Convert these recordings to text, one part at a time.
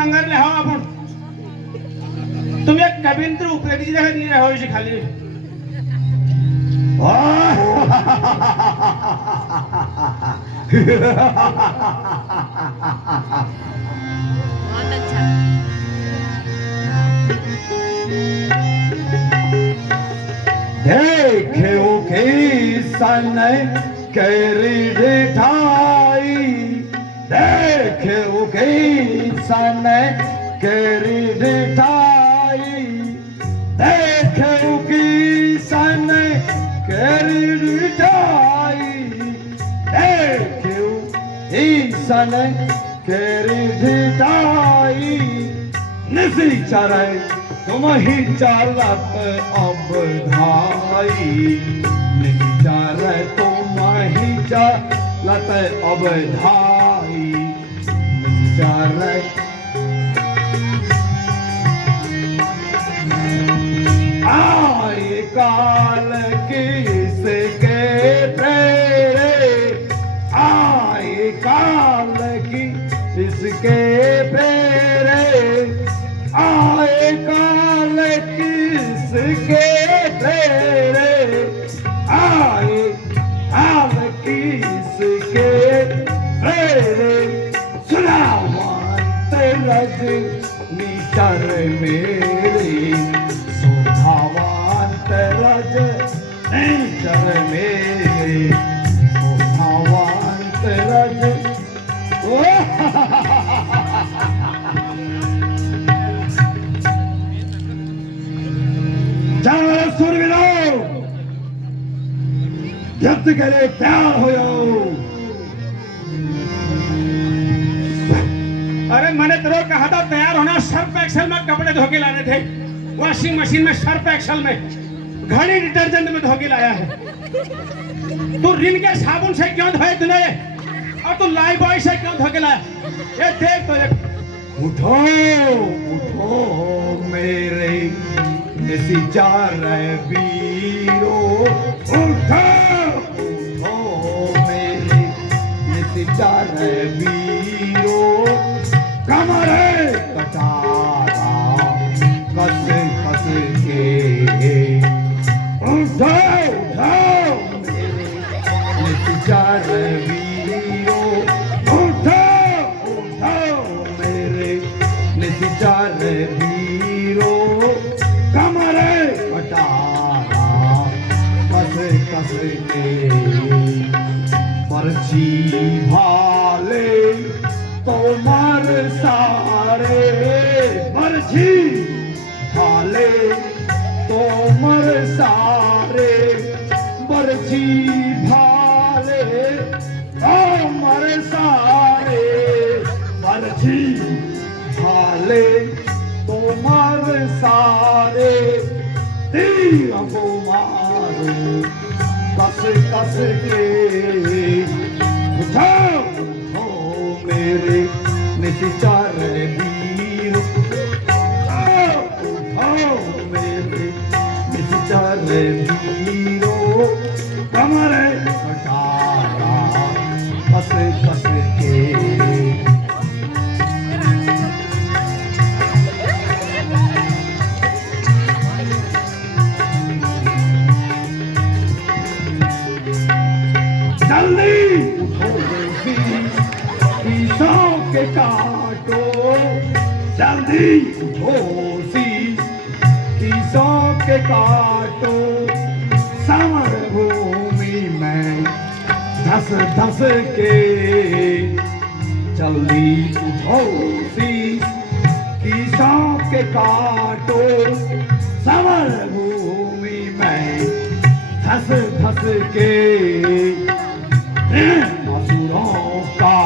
नंगर ले हवा आपण तुम्ही एक कबींद्र उपरेची जगह नहीं रहो इसे खाली बहुत अच्छा देखे किसन करी ढाई देखे किसन करी ढाई देखे किसन करी ढाई देखे किसन करी ढाई निसी चरे तुम ही चालत अब धाई नहीं चाले तुम ही चालत अब धाई नहीं चाले आए काल किसके प्रेरे आए काल की इसके प्रेरे आए काल किसके प्रेरे आए काल किसके प्रेरे सुनावंत रजनीचर मेरे सुधावंत रजनीचर मेरे सुधावंत रज सुरवीरो युद्ध के लिए तैयार हो जाओ। अरे मैंने तेरे को कहा था तैयार होना सर्फ एक्सेल में कपड़े धो के लाने थे वॉशिंग मशीन में सर्फ एक्सेल में घड़ी डिटर्जेंट में धो के लाया है तू रिन के साबुन से क्यों धोए तूने और तू लाइफ बॉय से क्यों धो के लाया ये देख तो ये उठो उठो मेरे निसीचार वीरो उठो उठो मेरे निसीचार वीरो कमरे कटारा कस कस के उठो उठो मेरे निसीचार वीरो उठो उठो मेरे निसीचार वीरो कमरे कटारा कस कस के पर्ची भाले तो मर सारे पर्ची भाले तो मर सारे पर्ची भाले तो मर सारे पर्ची भाले तो मर सारे तीर को मारो कस कस के उठो उठो मेरे निशाचर वीर उठो मेरे निशाचर वीरो कमरे कटारा कस कस के जल्दी उठो शीशों के काटो जल्दी उठो शीशों के काटो समर भूमि में धस धस के जल्दी उठो शीशों के काटो समर भूमि में धस धस के असुरों का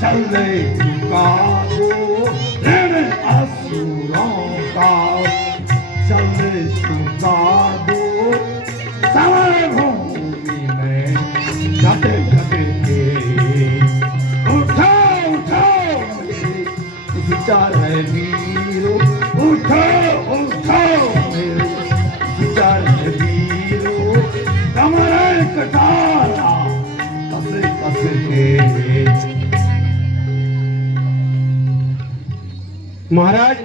चले का दो असुरों का चले का दो समर भूमि में घटे घटे के उठो उठो मेरे चार वीरो उठो उठो मेरे चार वीरो कमरे कटारा कस कस के महाराज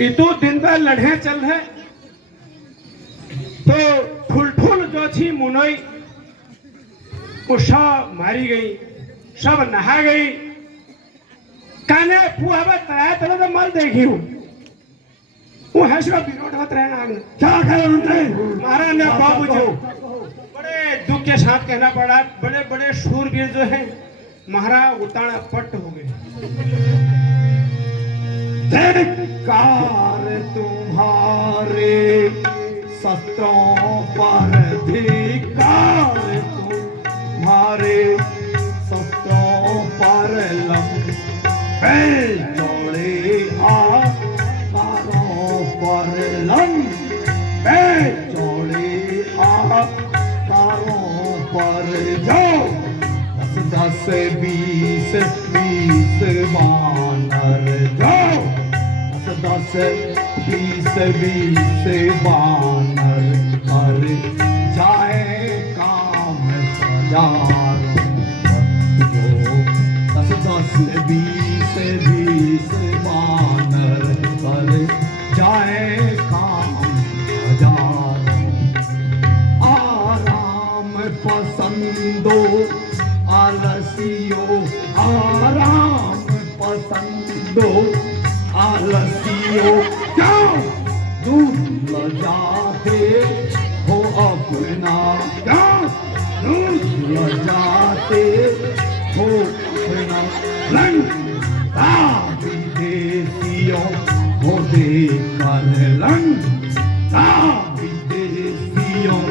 इतो दिन भर लड़े चल है तो ठुल जो थी मुनई वो सब मारी गई, सब नहा गई। काने पुआवा तराया तलो तो मल देखी हूँ वो है सब विरोध मत रहना आगे क्या करें मंत्री? महाराज ने बाबू जो बड़े दुख के साथ कहना पड़ा, बड़े बड़े शूरवीर जो हैं महाराज उताना पट हो गए। धिक्कार तुम्हारे शस्त्रों पर, धिक्कार तुम्हारे शस्त्रों पर लंबे चौड़े आकारों पर, लंबे चौड़े आकारों पर जाओ 10 20 बानर जाओ 10 20 बानर कर जाए काम सजारों जो 10 20 बानर कर जाए काम सजारों। आराम पसंदो आलसियो, आराम पसंदो आलसियो, जाओ दूर जाते हो अपना, जाओ दूर जाते हो अपना लंका विदेशियों हो देखकर, लंका विदेशियों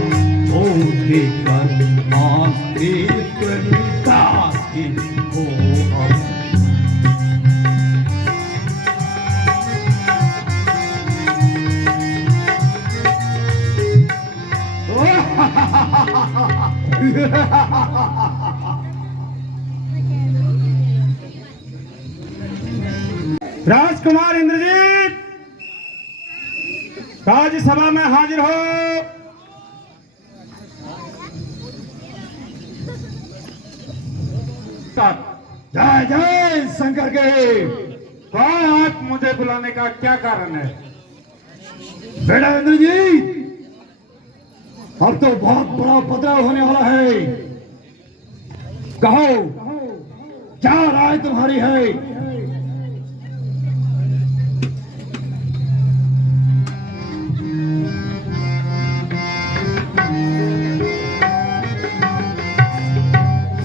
हो देखकर एक मिटा के हो अब। राजकुमार इंद्रजीत राज्यसभा में हाजिर हो। जय जय शंकर के। कौन आप मुझे बुलाने का क्या कारण है? बेटा इंद्रजीत, अब तो बहुत बड़ा उपद्रव होने वाला है। कहो क्या राय तुम्हारी है?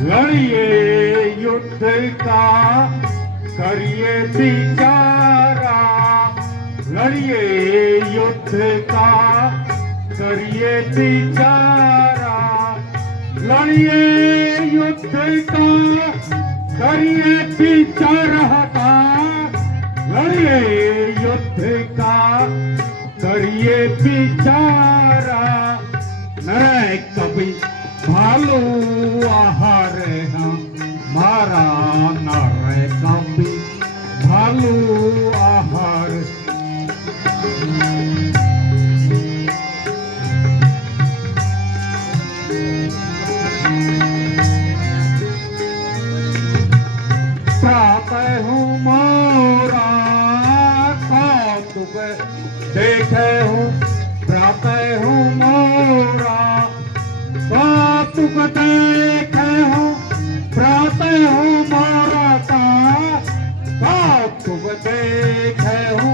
लड़िए युद्ध का करिए बिचारा, लड़िए युद्ध का करिए बिचारा, लड़िए युद्ध का करिए बिचारा का, लड़िए युद्ध का करिए बिचारा। नरे कभी भालू आहार हमारा, नरे कभी भालू आहार। प्रातः हूँ मोरा कौतुक देखे हूँ, प्रातः हूँ मोरा कौतुक देखे हूँ, प्रातः हूँ मोरा का कौतुक देखे हूँ,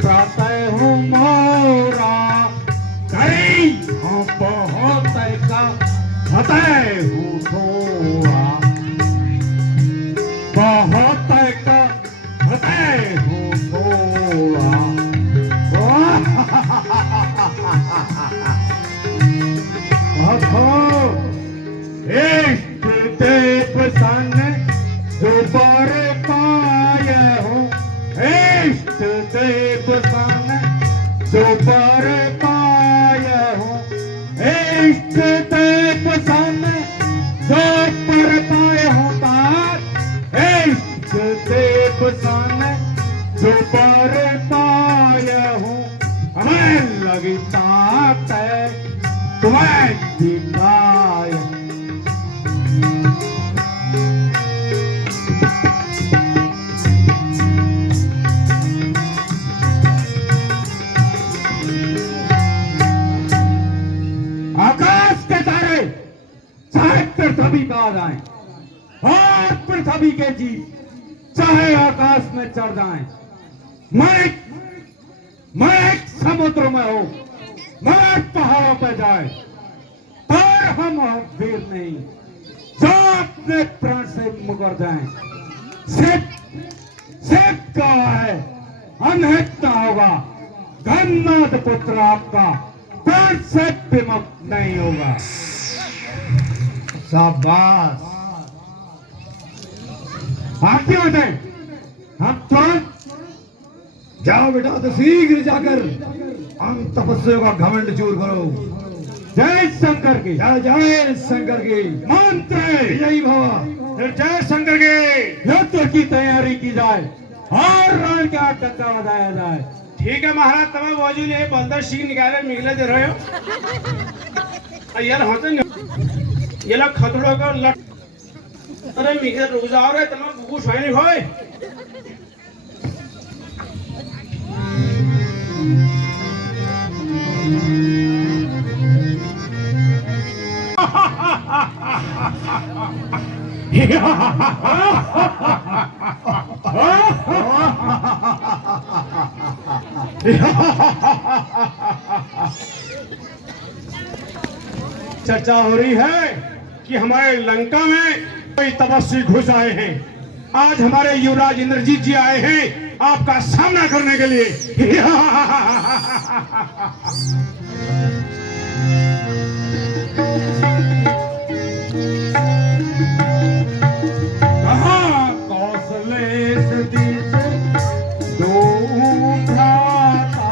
प्रातः हूँ मोरा। करी हूँ बहुत का फतेह हूँ थोड़ा, बहुत का फतेह हूँ थोड़ा। इष्ट देव सन जो पर पाए हूँ, इष्ट देव सन जो पर पाए हूँ, इष्ट देव सन जो पर पाए हूँ तार, इष्ट देव सन जो पर पाए हूँ। हमें लगी ताकत तुम्हें दिखाए। पृथ्वी पर आ जाए और पृथ्वी के जीव चाहे आकाश में चढ़ जाए, मैं समुद्र में हो, मैं पहाड़ों पर जाए, पर हम वीर नहीं जो अपने प्राण से मुकर जाए। सिर्फ कहा है अनहित न होगा, गन्नाथ पुत्र आपका प्राण से विमुक्त नहीं होगा। शाबाश। आगे होते हम तुरंत जाओ बेटा, तो शीघ्र जाकर हम तपस्वियों का घमंड चूर करो। जय शंकर की जय, जय शंकर की मंत्र जय भवा, जय शंकर की। युद्ध की तैयारी की जाए और रण का डंका बजाया जाए। ठीक है महाराज, तब बाजू ले बंदर सिंह निकाले मिगले दे रहे हो यार। होते नहीं ये लोग खतड़ों का लट, अरे मिगले रुक जाओ रे, तब बुकु सोई होए। चर्चा हो रही है कि हमारे लंका में कोई तपस्वी घुस आए हैं। आज हमारे युवराज इंद्रजीत जी आए हैं आपका सामना करने के लिए। कहाँ कौशलेश दीज दो भ्राता,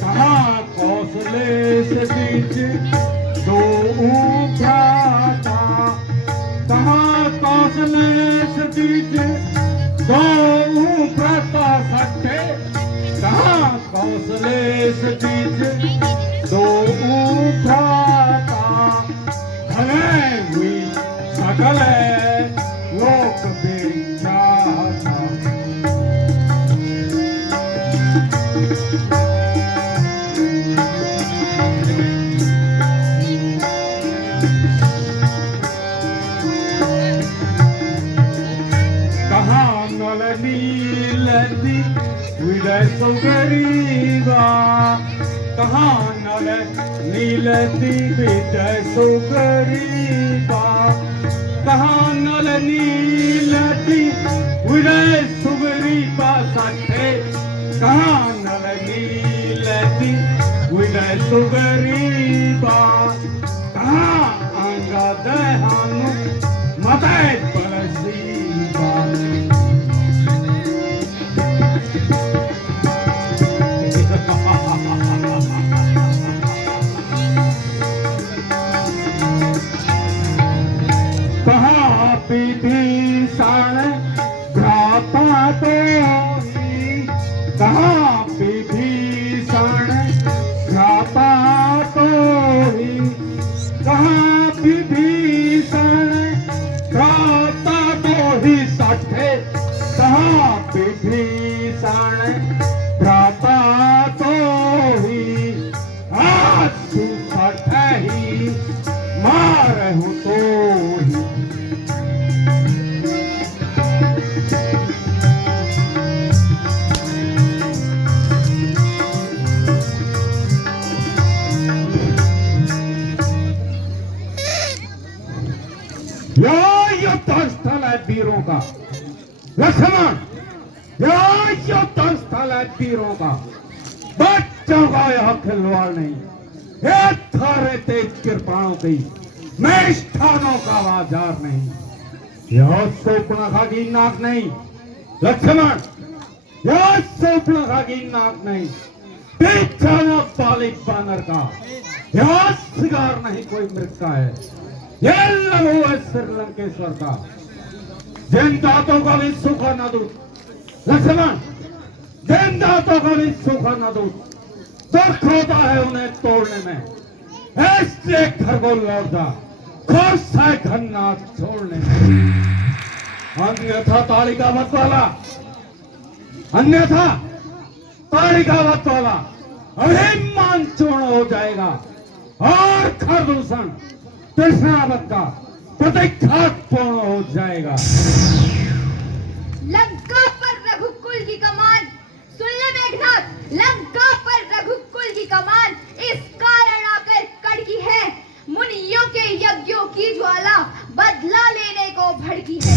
कहाँ कौशलेश दीज दो भ्राता, कहाँ कौशलेश दीज दो भ्राता सखे, कहाँ कौशलेश दीज दो भ्राता, भले हुई सकल लोक विख्याता। कहाँ नल नीलती विदय सुगरीवा, कहाँ नल नीलती विदय सुगरीवा, कहाँ नल नीलती विदय सुगरीवा सखे, कहाँ नल नीलती विदय सुगरीवा, कहाँ अंगद हनु मतय बलसीवा। कहाँ विभीषण भ्राता तोहि, कहाँ विभीषण भ्राता तोहि, कहाँ विभीषण भ्राता तोहि सखे, कहाँ विभीषण भ्राता तोहि, आज तू सठहि मारहु तोहि। यह युद्ध स्थल है वीरों का लक्ष्मण, यह युद्ध स्थल है वीरों का, बच्चों का यह खिलवाड़ नहीं, ये थारे तेज कृपाणों की मिष्ठानों का बाजार नहीं, यह शूर्पणखा की नाक नहीं लक्ष्मण, यह शूर्पणखा की नाक नहीं, बेचारा बालिक बानर का, यह शिकार नहीं कोई मृग का है, यह लहू है श्रीलंकेश्वर का, जिन दांतों का भी सूखा न दूध लक्ष्मण, जिन दांतों का भी सूखा न दूध, दुख होता है उन्हें तोड़ने में, ऐसे घर को लौट जा, खुश है घन्ना छोड़ने में। अन्यथा तालिका मत वाला, अन्यथा तालिका मत वाला अभिमान चूर्ण हो जाएगा और खरदूषण कृष्णावत का प्रतिघात पूर्ण हो जाएगा। लंका पर रघुकुल की कमान, सुन ले मेघनाथ, लंका पर रघुकुल की कमान इस कारण आकर कड़की है, मुनियों के यज्ञों की ज्वाला बदला लेने को भड़की है।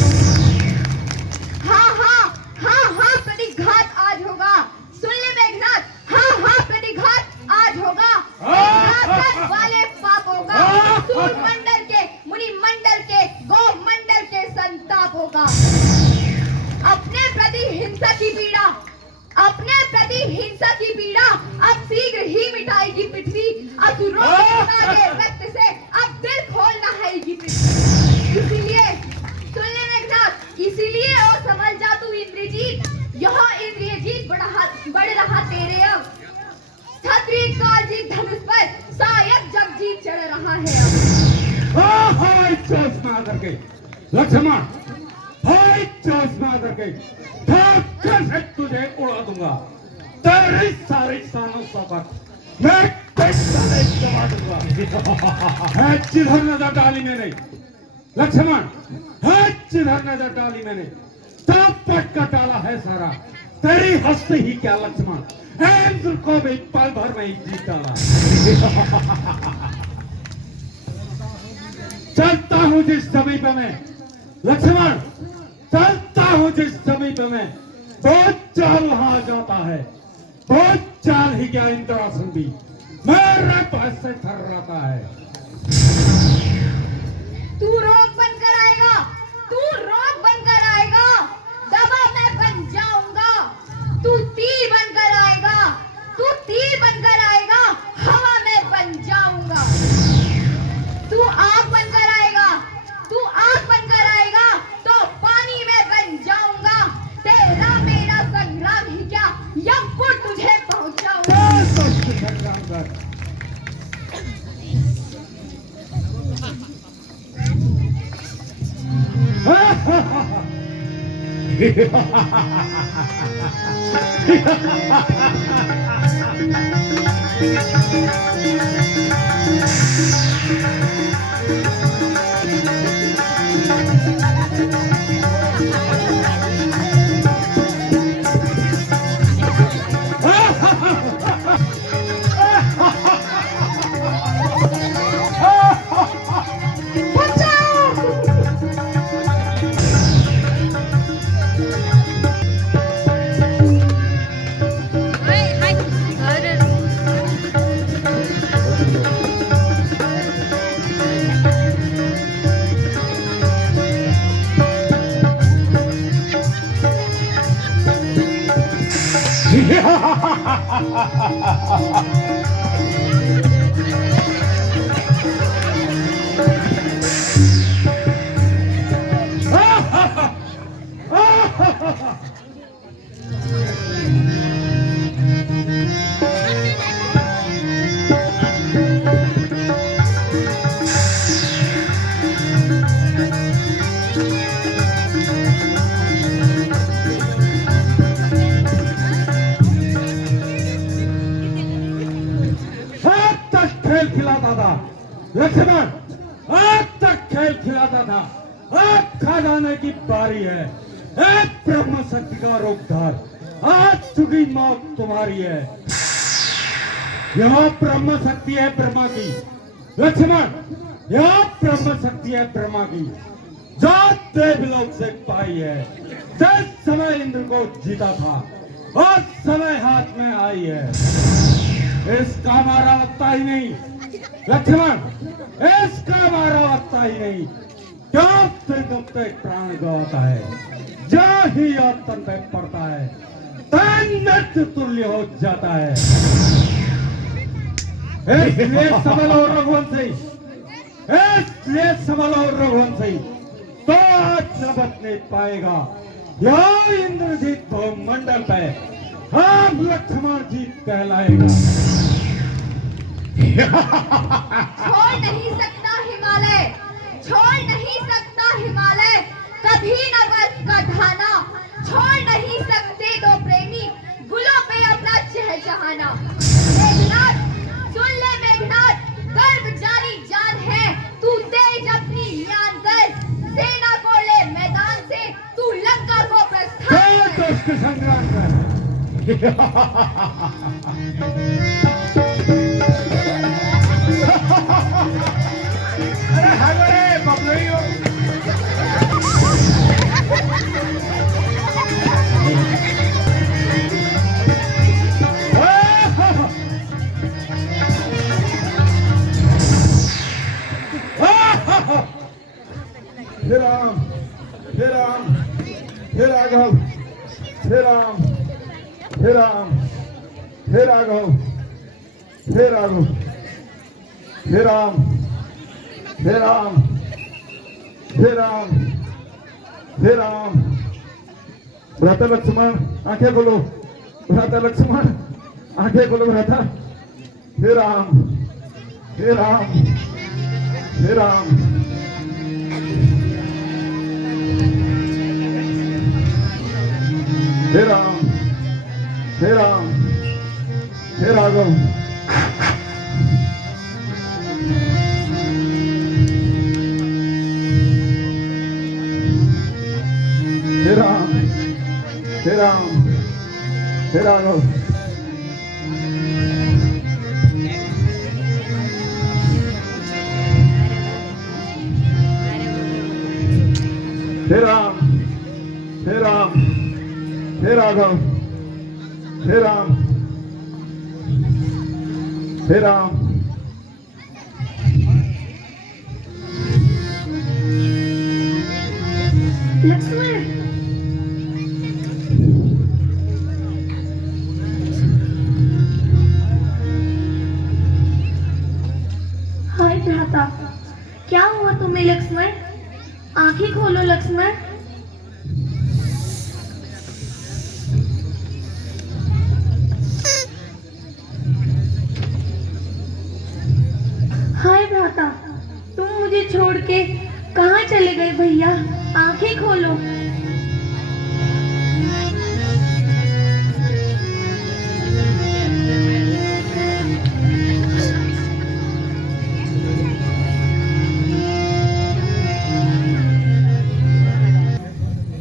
हाँ हाँ हाँ हाँ प्रतिघात आज होगा, सुन ले मेघनाथ, हाँ हाँ प्रतिघात आज होगा, घातक वाले पापों का, सूर मंडल के, मुनि मंडल के, गो मंडल के संताप होगा। अपने प्रति हिंसा की पीड़ा, अपने प्रति हिंसा की पीड़ा अब शीघ्र ही मिटाएगी पृथ्वी, असुरों के रक्त से अब दिल खोलना है पृथ्वी। इसीलिए सुन ले मेघनाथ, इसीलिए ओ समझ जा तू इंद्रजीत, यह इंद्रजीत बढ़ रहा तेरे अब, छत्री कालजीत धनुष पर शायद जगजीत चढ़ रहा है अब। हाय चोस में आकर के लक्ष्मण, हाय चोस में आकर के ठाकर से तुझे उड़ा दूंगा, तेरी सारी शानो शौकत मैं कैसे दबा दूंगा। है जिधर नजर डाली मैंने लक्ष्मण, है जिधर नजर डाली मैंने सब पट का डाला है सारा, तेरी हस्ती ही क्या लक्ष्मण, इंद्र को भी पल भर में ही जीत डाला। चलता हूँ जिस जमीन पे मैं लक्ष्मण, चलता हूँ जिस जमीन में बहुत चाल वहां जाता है, बहुत चाल ही क्या इंद्रासन भी मेरे पास से थर्राता है। तू रोग बनकर आएगा, तू रोग बनकर आएगा, दबा मैं बन जाऊंगा, तू तीर बनकर आएगा, तू तीर बनकर आएगा, हवा में बन जाऊंगा, तू आग बनकर आएगा, तू आग बनकर आएगा तो पानी में बन जाऊंगा, तेरा मेरा संग्राम ही क्या यमपुर तुझे पहुंचाऊंगा। संग्राम कर खेल खिलाता था लक्ष्मण, आज तक खेल खिलाता था, आज खजाने की बारी है, एक ब्रह्म शक्ति का रूपधार, आज चुकी मौत तुम्हारी है। यह ब्रह्म शक्ति है ब्रह्मा की लक्ष्मण, यह ब्रह्म शक्ति है ब्रह्मा की, जो देवलोक से पाई है, जिस समय इंद्र को जीता था और समय हाथ में आई है। इसका मारा वत्ता ही नहीं लक्ष्मण, इसका मारा वत्ता ही नहीं, क्यों त्रिगुप्त प्राण गवाता है, जो ही तन पे पड़ता है तन मृत्यु तुल्य हो जाता है। इसलिए संभलो रघुवंशी, इसलिए संभलो रघुवंशी, तो आज न बचने पाएगा यह इंद्रजीत मंडल पे हम लक्ष्मण जीत कहलाएगा। छोड़ नहीं सकता हिमालय, छोड़ नहीं सकता हिमालय, कभी न बस का ढाना, छोड़ नहीं सकते दो प्रेमी गुलों पे अपना चहचहाना। मेघनाथ सुन ले मेघनाथ, गर्व जानी जान है, तू दुख संग्राम कर। अरे हगरे बबलुइयो हे राम, हे राम, हे राघव, हे राम, हे राम, हे राघव, हे राघव, हे राम, हे राम, हे राम, हे राम। भ्राता लक्ष्मण आंखें खोलो, भ्राता लक्ष्मण आंखें खोलो भ्राता। हे राम, हे राम, हे राम, हे राम, हे राम, हे राघव, हे राम, हे राम, हे राघव, हे राम, हे राम, हे राघव, हे राम, हे राम। लक्ष्मण, हाय भ्राता, क्या हुआ तुम्हें लक्ष्मण? आंखें खोलो लक्ष्मण। हाय भ्राता, तुम मुझे छोड़ के कहाँ चले गए भैया? आंखें खोलो।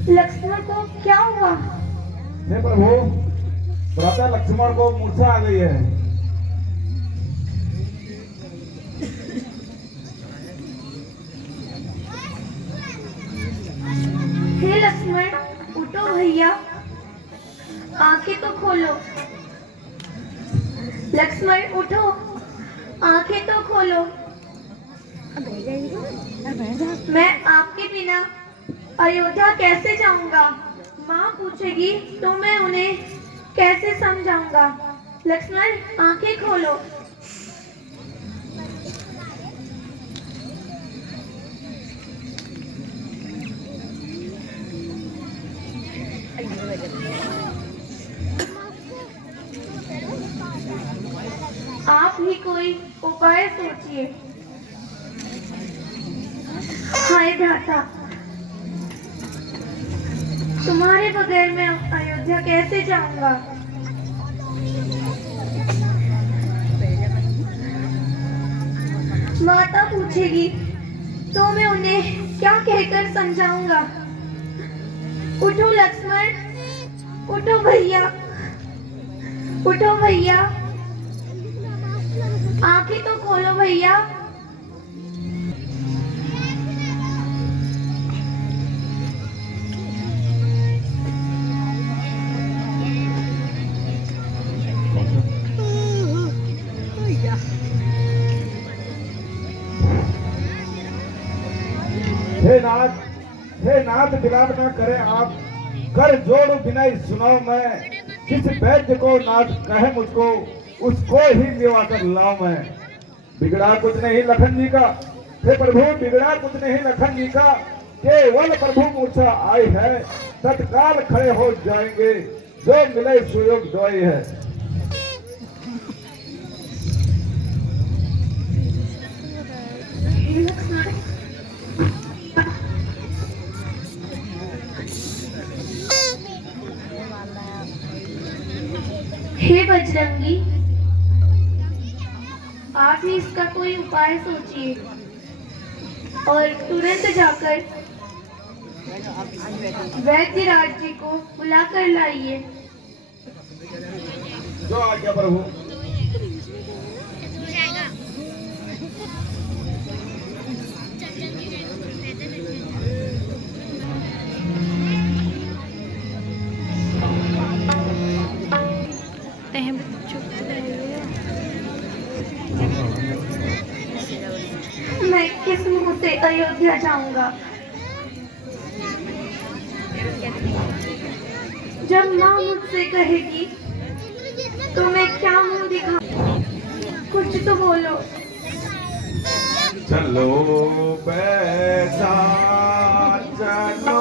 लक्ष्मण को क्या हुआ? हे प्रभु, भ्राता लक्ष्मण को मूर्छा आ गई है। हे लक्ष्मण, उठो भैया, आंखें तो खोलो। लक्ष्मण उठो, आंखें तो खोलो। मैं आपके बिना अयोध्या कैसे जाऊंगा? माँ पूछेगी तो मैं उन्हें कैसे समझाऊंगा? लक्ष्मण आंखें खोलो। आप ही कोई उपाय सोचिए। हाय भ्राता, तुम्हारे बगैर मैं अयोध्या कैसे जाऊंगा? माता पूछेगी तो मैं उन्हें क्या कहकर समझाऊंगा? उठो लक्ष्मण, उठो भैया, उठो भैया, आंखें तो खोलो भैया। हे नाथ विलाप न करे आप, कर जोड़ बिनाई सुनाओ मैं। किस वैद्य को नाथ कहे मुझको, उसको ही मिलवा कर लाओ मैं। बिगड़ा कुछ नहीं लखन जी का, हे प्रभु बिगड़ा कुछ नहीं लखन जी का, केवल प्रभु मूर्छा आई है, तत्काल खड़े हो जाएंगे, जो मिले सुयोग दोई है। हे बजरंगी, आप ही इसका कोई उपाय सोचिए और तुरंत जाकर वैद्यराज जी को बुला कर लाइए। जो आज्ञा प्रभु। मैं किस मुंह से अयोध्या जाऊंगा? जब माँ मुझसे कहेगी तो मैं क्या मुंह दिखाऊं? कुछ तो बोलो। चलो बेटा चलो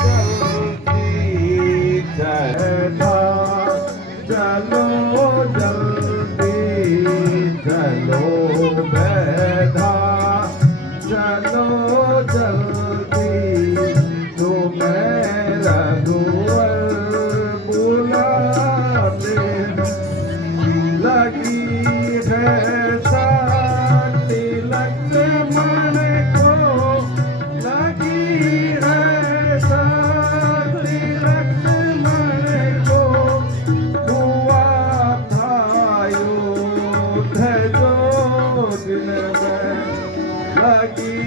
जल्दी चलो चलो जल्दी चलो बेटा चलो जल्दी तुम्हें रघुवर बुलाने लगी है साथी लक्ष्मण को लगी है साथी लक्ष्मण को हुआ था युद्ध जो दिन में लगी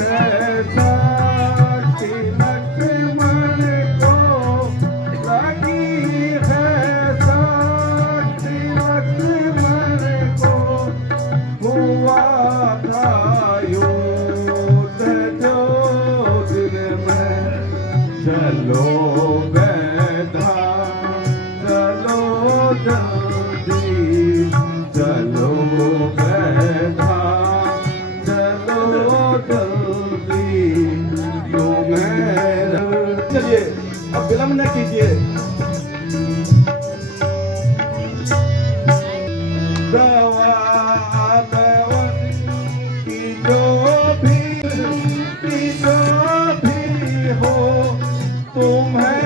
है साथी लक्ष्मण को लगी है साथी लक्ष्मण को हुआ था युद्ध जो दिन में चलो बेटा चलो जल्दी चलो बेटा चलो जल्दी चलिए अब विलम्ब न कीजिए। की जो भी हो तुम्हें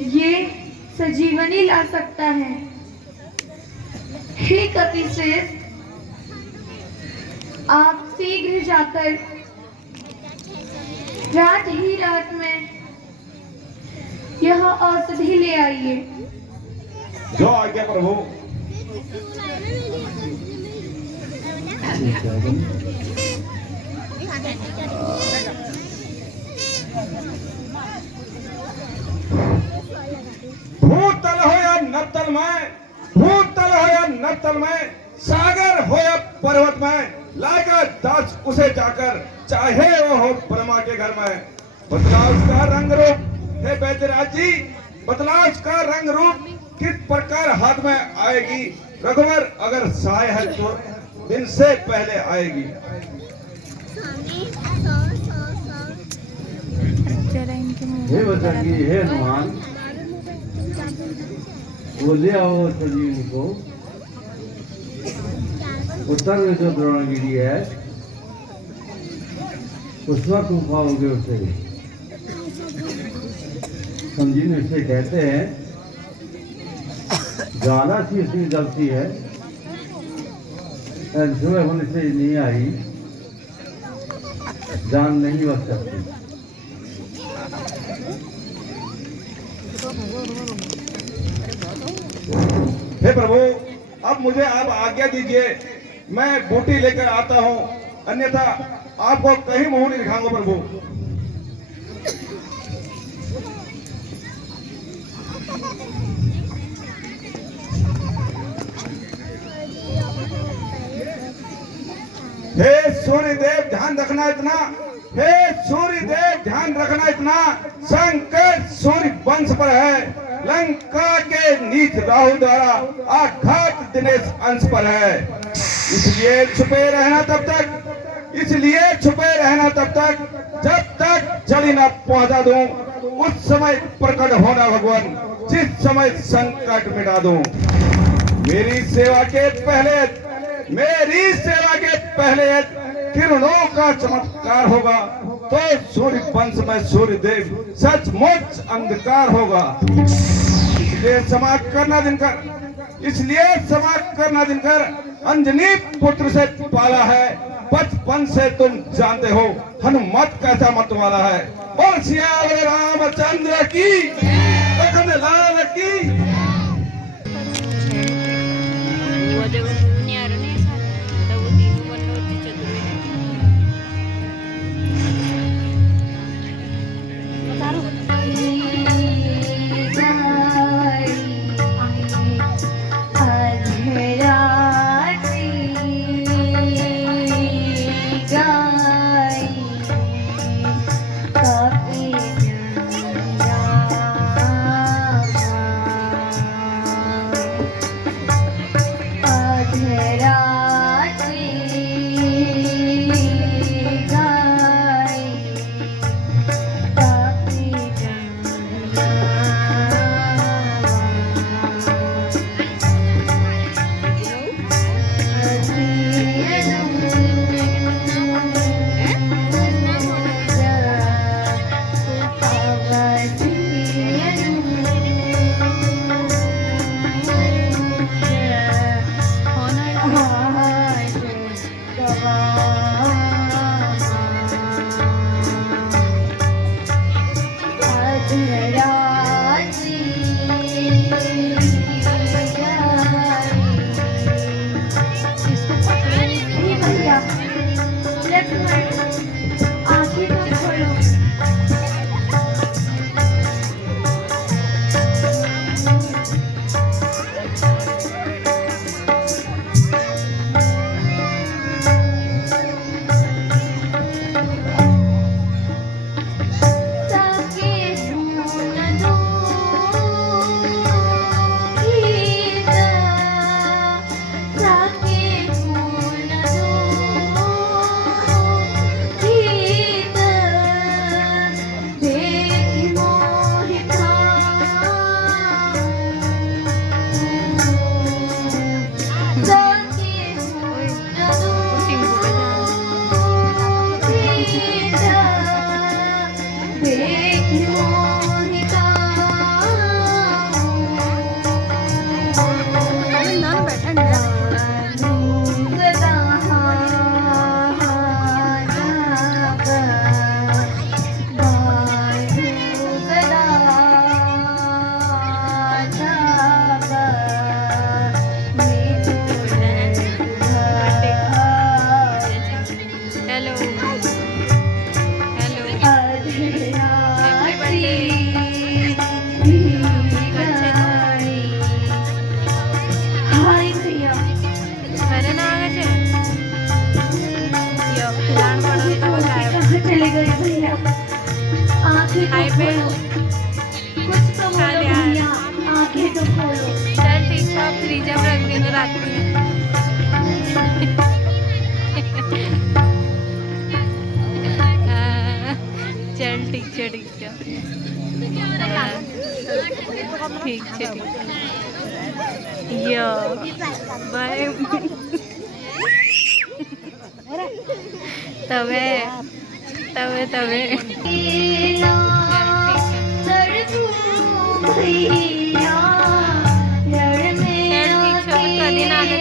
ये संजीवनी ला सकता है। हे कपिश्रेष्ठ, आप शीघ्र जाकर रात ही रात में यह औषधि ले आइए। जो आज्ञा प्रभु। भूतल हो या नवतल में, भूतल हो या नवतल में, सागर हो या पर्वत में, लाएगा दास उसे जाकर, चाहे वो हो ब्रह्मा के घर में। बतला उसका रंग रूप, हे वैद्यराज जी, बतला उसका रंग रूप किस प्रकार हाथ में आएगी। रघुवर अगर सहाय है तो दिन से पहले आएगी। हे बजरंगी, हे हनुमान, वो ले आओ संजीवनी को। उत्तर में जो द्रोणगिरी है उसमें तुम खाओगे उसे। संजीवनी उसे कहते हैं, ज्वाला सी उसकी जलती है, सुबह होने से नहीं आई, जान नहीं बच सकती। हे प्रभु, अब मुझे आप आज्ञा दीजिए, मैं बूटी लेकर आता हूँ, अन्यथा आपको कहीं मुंह नहीं दिखाऊंगा प्रभु। हे सूर्यदेव ध्यान रखना इतना, हे सूर्यदेव ध्यान रखना इतना, संकट सूर्य वंश पर है, लंका के नीच राहु द्वारा आघात दिनेश अंश पर है। इसलिए छुपे रहना तब तक, इसलिए छुपे रहना तब तक जब तक जड़ी न पहुंचा दूं। उस समय प्रकट होना भगवान, जिस समय संकट मिटा दूं। मेरी सेवा के पहले, मेरी सेवा के पहले किरणों का चमत्कार होगा तो सूर्य वंश में सूर्यदेव सचमुच अंधकार होगा। इसलिए समाप्त करना दिनकर, इसलिए समाप्त करना दिनकर अंजनी पुत्र से पाला है। बचपन से तुम जानते हो हनुमत कैसा मत वाला है। और सियावर रामचंद्र की, लखन लाल की। चल ठीक है, फ्रीज में रख देना रात में। चल ठीक है, ठीक है, ठीक है, ठीक है। यो बाय। तवे तवे तवे कधी नाणे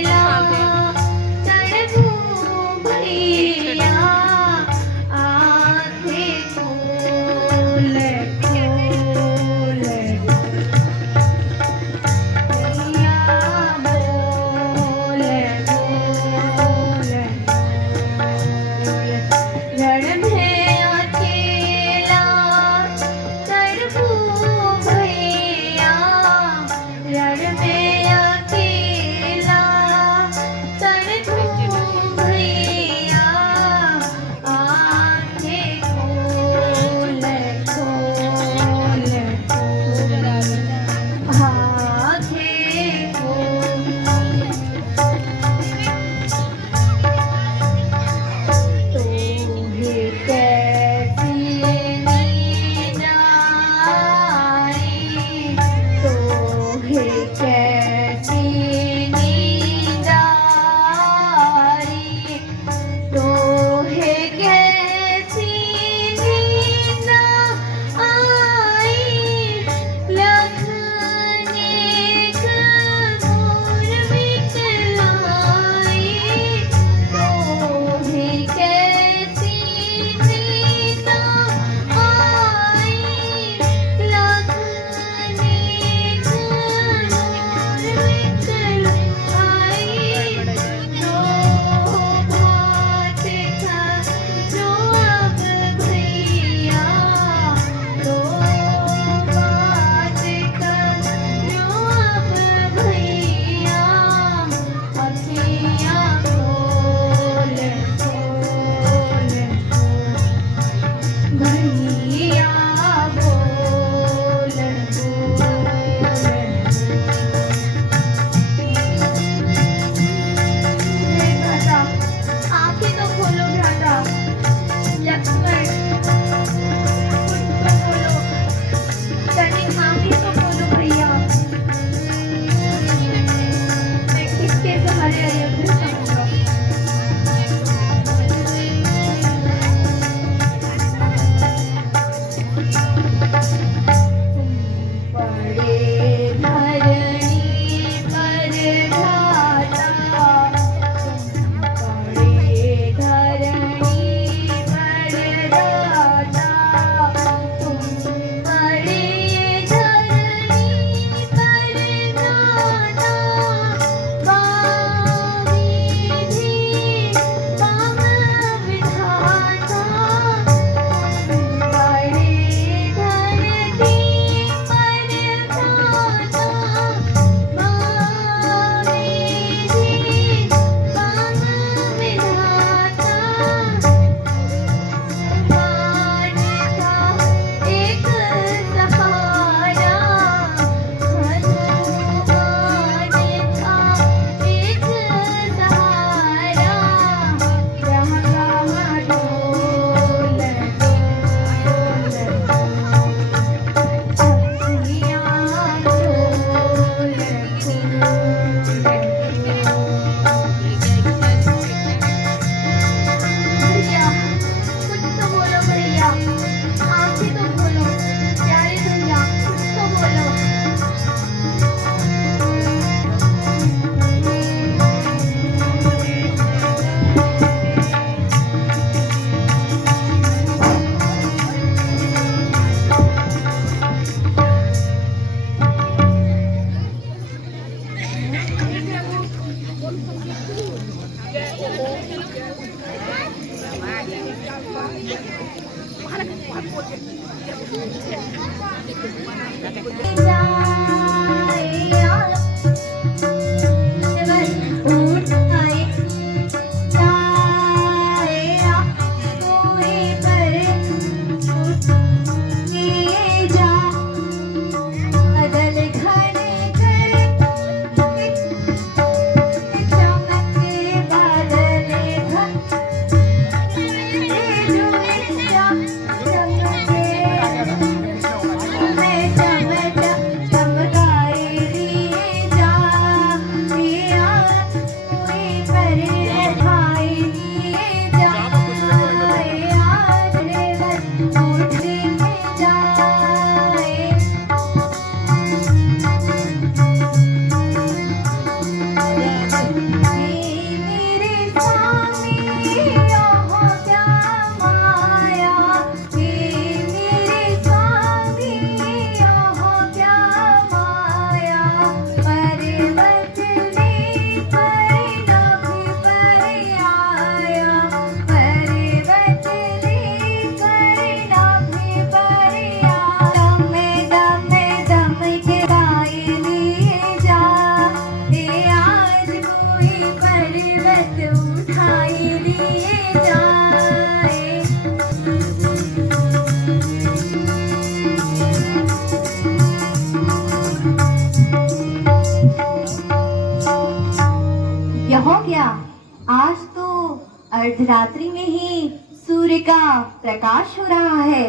मध्यरात्रि में ही सूर्य का प्रकाश हो रहा है।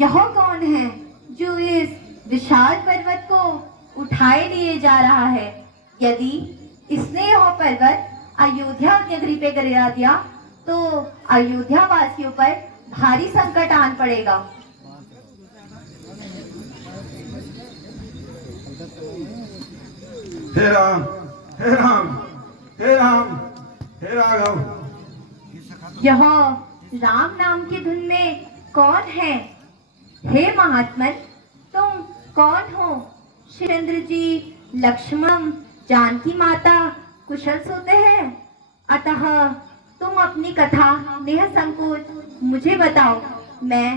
यह कौन है जो इस विशाल पर्वत को उठाए लिए जा रहा है? यदि इसने यह पर्वत अयोध्या नगरी पे गिरा दिया तो अयोध्या वासियों पर भारी संकट आन पड़ेगा। हे राम, हे राम, हे राम, हे राघव। यह राम नाम की धुन में कौन है? हे महात्मन, तुम कौन हो? श्रीचंद्र जी, लक्ष्मण, जानकी माता कुशल सोते हैं? अतः तुम अपनी कथा निसंकोच मुझे बताओ। मैं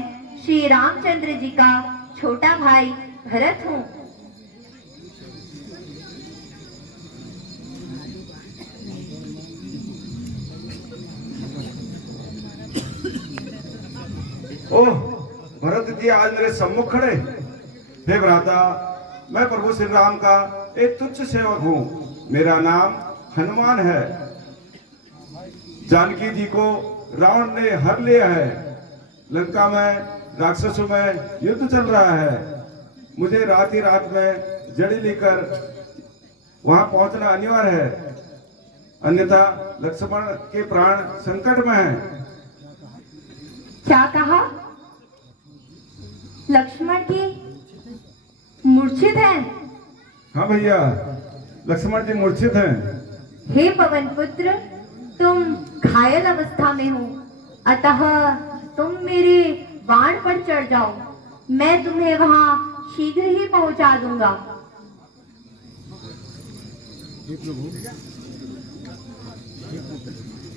श्री रामचंद्र जी का छोटा भाई भरत हूँ। ओह भरत जी, आज मेरे सम्मुख खड़े। हे भ्राता, मैं प्रभु श्री राम का एक तुच्छ सेवक हूँ। मेरा नाम हनुमान है। जानकी जी को रावण ने हर लिया है। लंका में राक्षसों में युद्ध चल रहा है। मुझे रात ही रात में जड़ी लेकर वहां पहुंचना अनिवार्य है, अन्यथा लक्ष्मण के प्राण संकट में हैं। क्या कहा? लक्ष्मण की मूर्छित है? हाँ भैया, लक्ष्मण जी मूर्छित हैं। हे पवन पुत्र, तुम घायल अवस्था में हो, अतः तुम मेरे बाण पर चढ़ जाओ। मैं तुम्हें वहां शीघ्र ही पहुंचा दूंगा।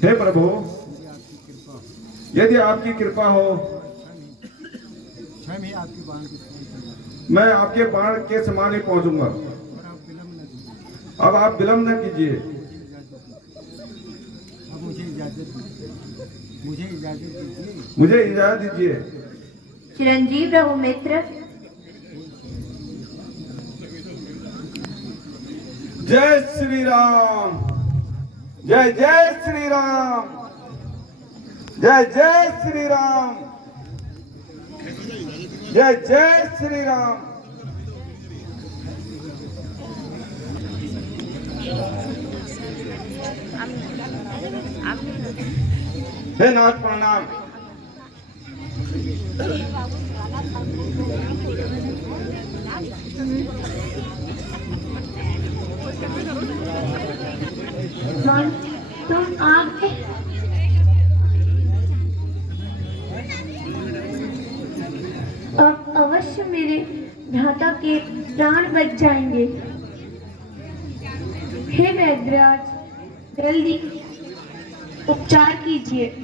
हे प्रभु, यदि आपकी कृपा हो, मैं आपके बाण के समान ही पहुंचूंगा। अब आप विलंब न कीजिए। मुझे इजाजत दीजिए। चिरंजीव रहो मित्र। जय श्री राम, जय जय श्री राम, जय जय श्री राम, जय जय श्री राम। हे नाथ प्रणाम। तुम आ गए। अब अवश्य मेरे भ्राता के प्राण बच जाएंगे। हे वैद्यराज, जल्दी उपचार कीजिए।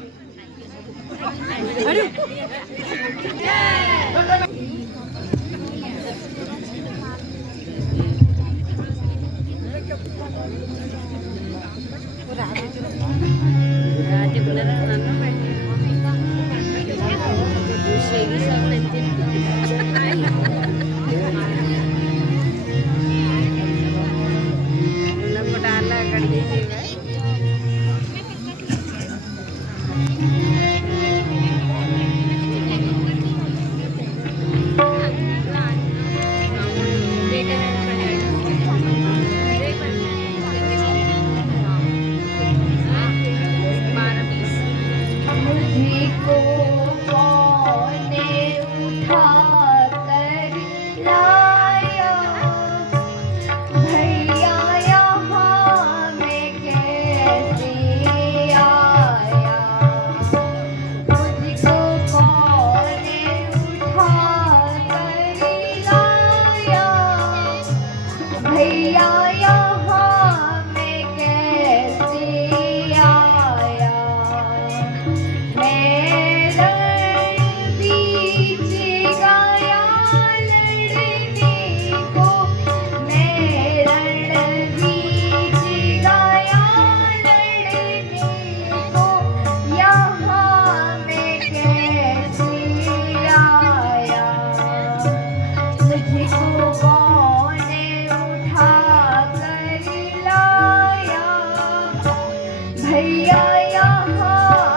भैया यहाँ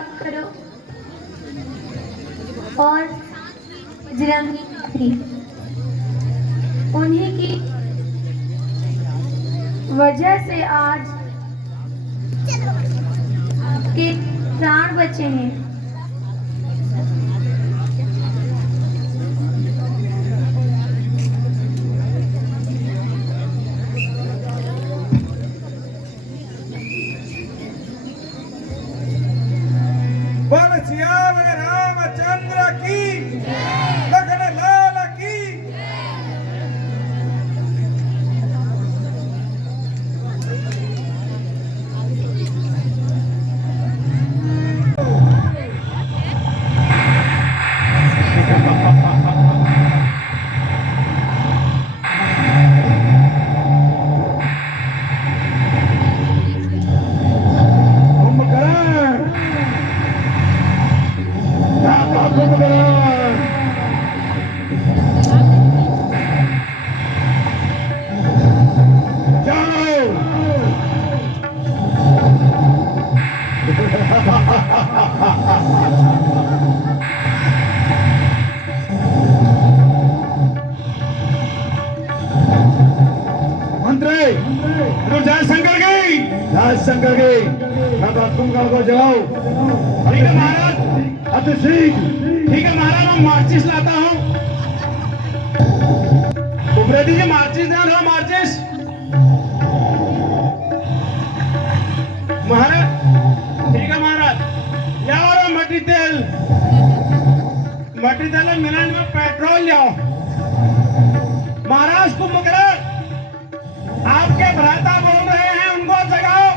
याद करो और बजरंगी थी, उन्हीं की वजह से आज आपके प्राण बचे हैं। बोल सियावर रामचंद्र की, लखन लाल की। कुंभकर्ण, राजा कुंभकर्ण, जाओ। मंत्री, जय शंकर की। राज शंकर के बाबा कुंभकर्ण को जाओ। ठीक है महाराज, अति शीघ्र। ठीक है महाराज, मैं मार्चिस लाता हूँ। उपरेती जी मार्चिस दे दो, मार्चिस। महाराज ठीक है महाराज, लाओ रे मट्टी तेल, मट्टी तेल मिलन में पेट्रोल लाओ। महाराज कुंभकर्ण, आपके भ्राता बोल रहे हैं, उनको जगाओ।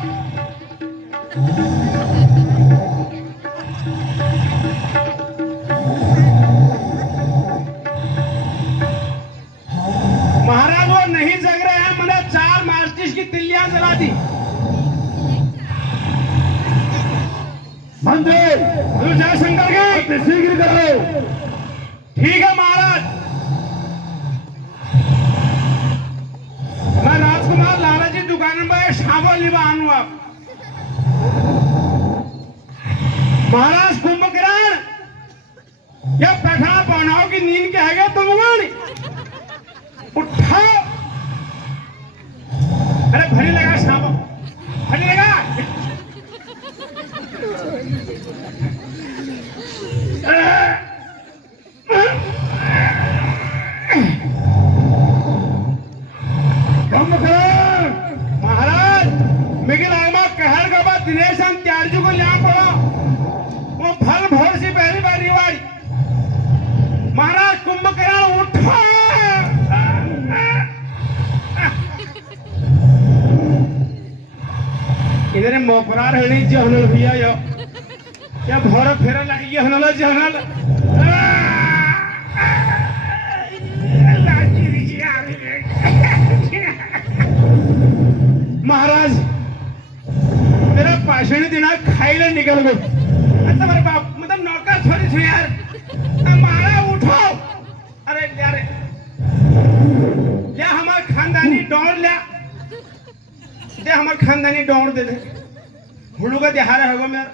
महाराज वो नहीं जग रहे हैं, मैंने 4 मार्चिस की तिल्लियां जला दी। मंत्री, जय शंकर की। अति शीघ्र करो। ठीक है महाराज, मैं राजकुमार लाला जी दुकान में शाबो लिवा आनू आप। महाराज कुंभकर्ण, यह पैठा पहनाओ की नींद के है तुम उठाओ। अरे भरी लगा शाबो, भरी लगा। महाराज मिगिल आगमा कहर का बाद दिनेश त्यारजू को यहाँ पड़ो, वो फल भोर सी पहली बार रिवाड़ी। महाराज कुंभकर्ण उठो। इधर मोपरार हणी जहनल भैया यो, या भोर फेरा लगी हनल जहनल। महाराज मेरा पाषण दिना खाइले निकल गए। तुम्हारे बाप मतलब नौकर थोड़ी थी यार। महाराज उठो। अरे यार या हमारा खानदानी दौड़ लिया दे, हमारा खानदानी दौड़ दे दे। हुड़ू का दिहारा होगा मेरा,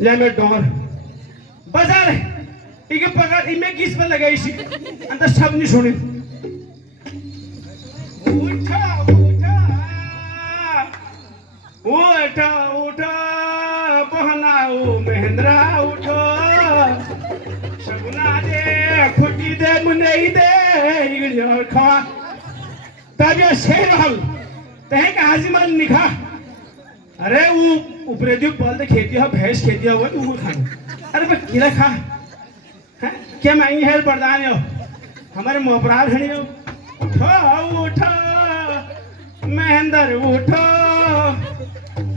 ले मैं दौड़ बाजार इके पकड़ इमे किस पे लगाई सी अंदर सब नहीं सुनी। उठा उठा बहनाओ महेंद्रा उठो, सगुना दे खुटी दे मुनई दे खवा तब ये शेर हल तहे का हाजिमल निखा। अरे वो ऊपरे दियो पल दे खेती है, भैंस खेती है, वो खाना। अरे मैं किला खा है क्या मैं है बरदान हो हमारे मोपराल हणी हो। उठो उठो महेंद्र उठो,